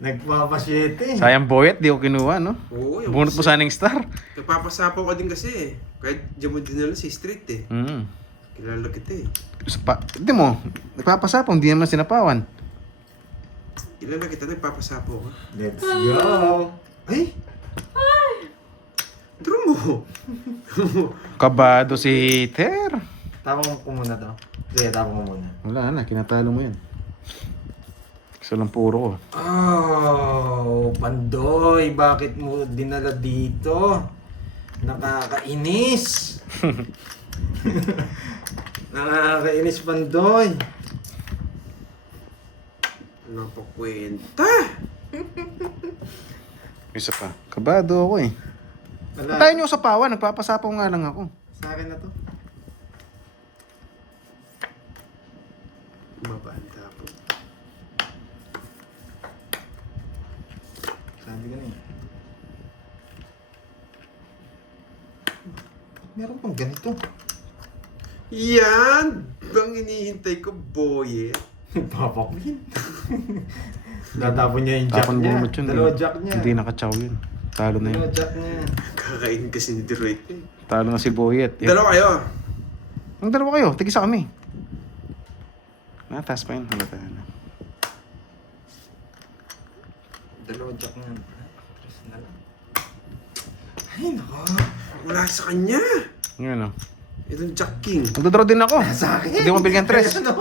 Nagpapasyete. Sayang Boyet, di ko kinuha, no? Oo, yung Bunot mo sana yung star. Nagpapasapaw ka din kasi eh. Kahit diyan mo dinala si street eh. Mm. Kilala kita eh. Hindi mo, nagpapasapong, hindi naman sinapawan. Kilala kita, nagpapasapaw ka. Let's go. Ay! Draw mo! Kabado si Ter. Tapang ko muna to. Sige, tapang ko muna. Wala na, kinatalo mo yan. Gusto lang puro ko. Oh, Pandoy, bakit mo dinala dito? Nakakainis. Nakakainis, Pandoy. Ano pa kwenta? Isa pa. Kabado ako eh. Wala. Tayo nyo sa pawa, nagpapasapaw nga lang ako. Sa akin na to. Hindi ganun. Meron pang ganito. Yan! Bang hinihintay ko, boy eh. Papa Queen. Tatapon niya yung jack Tapon niya. bumot yun. Dalawa jack niya. Hindi nakachaw yun. Talo na Dalawa yun. jack niya. Kakain kasi ni Deroit eh. Talo na si Boyet. Dalawa kayo. Ang dalawa kayo, tigisa kami. Taas pa yun. Halata na. Dalawa jack niya. Tres na lang. Ay, nako. Wala sa kanya. Yun o. Itong Jack King. Nagdodraw din ako. Sa akin. Hindi ko mabigyan tres. Ano?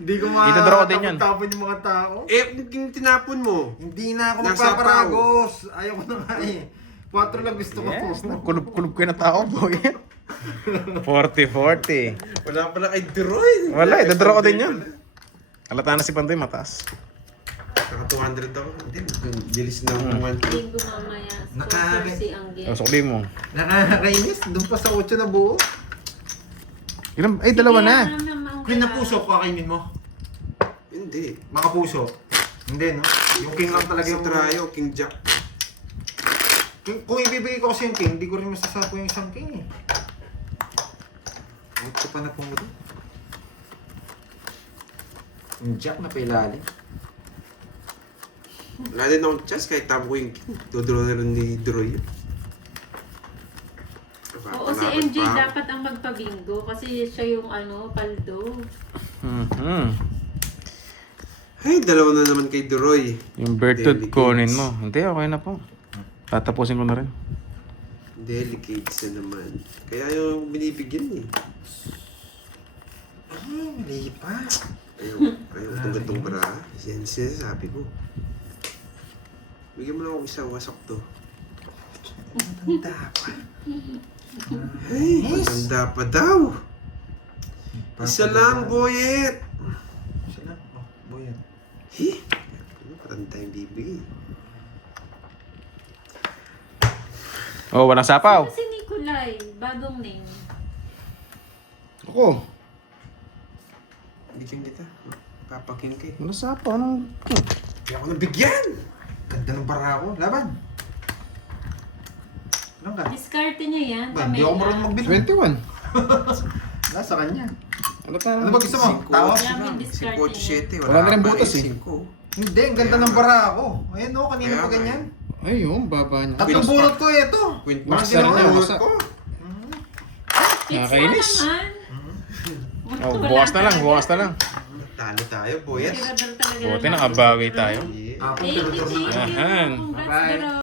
Hindi ko Itadraw ko din yun. tapon yung mga tao. Eh, yung tinapon mo. Hindi na ako Nasa magpaparagos. Ayaw ko na nga eh. 4 lang gusto ko. Yes, kulub-kulub ko na tao, Boyet. 40-40. Wala pala kay Deroit. Wala, idadraw ko din yun. Halata na si Pandoy, mataas. Naka 200 ako. Hindi, bilis na ako naman. Linggo mamaya. Naka- Sponsor si Angge. O, sukli mo. Nakakainis. Doon pa sa 8 na buo. Ilan? Ay, dalawa na. Queen na puso, kakainin mo. Hindi. Mga puso. Hindi, no? Yung king lang talaga Sa yung... Trayo, King Jack. Kung ibibigay ko kasi yung king, di ko rin masasapo yung isang king eh. Huwag ko pa na pumuto. Yung jack na pailalim. Wala din akong chance kahit tapo ko yung King. Dodro na rin ni Deroit. Oo, si MJ dapat ang magpabingo kasi siya yung paldo. Ay, dalawa na naman kay Deroy. Yung Bertud Delicates. kunin mo. Hindi, okay na po. Tatapusin ko na rin. Delicates na naman. Kaya yung binibigyan eh. Ay, mali pa. Ayaw itong gantong bara. Yan sinasabi ko. Bigyan mo lang ako isang wasak to. Matanda pa. Ay, matanda pa daw. Isa lang, boyet. Isa lang. Oh, boy yan. Hi, parang tayong bibigay. Oh, walang sapaw. Si Nikolay, bagong name. Ako. Bigyan kita. Papakin ka eh. Walang sapaw. Anong... Hindi ako nabigyan! Ganda ng bara ko. Laban. Anong ka? Diskarte niya yan. Ba, hindi ako marunong magbili. 21. Nasa kanya. Ano pa? Ano ba gusto mo? Tawag? Wala mo yung diskarte 5-7. Wala na rin butas eh. 5. Hindi, ang ganda ng bara ko. Ayan o, kanina Kaya pa nga. ganyan. Ay, yung baba niya. Tatlong bunot ko ito. Quint Max Max na na rin naman yan, ko. Nakakainis. naman. Oh, bukas na lang, bukas na lang. Talo tayo, boyet. Tirador talaga. Buti nakabawi tayo. Yeah. Apong Thank you, tirador na. thank you. Ahan. Congrats, Bye-bye. Dero.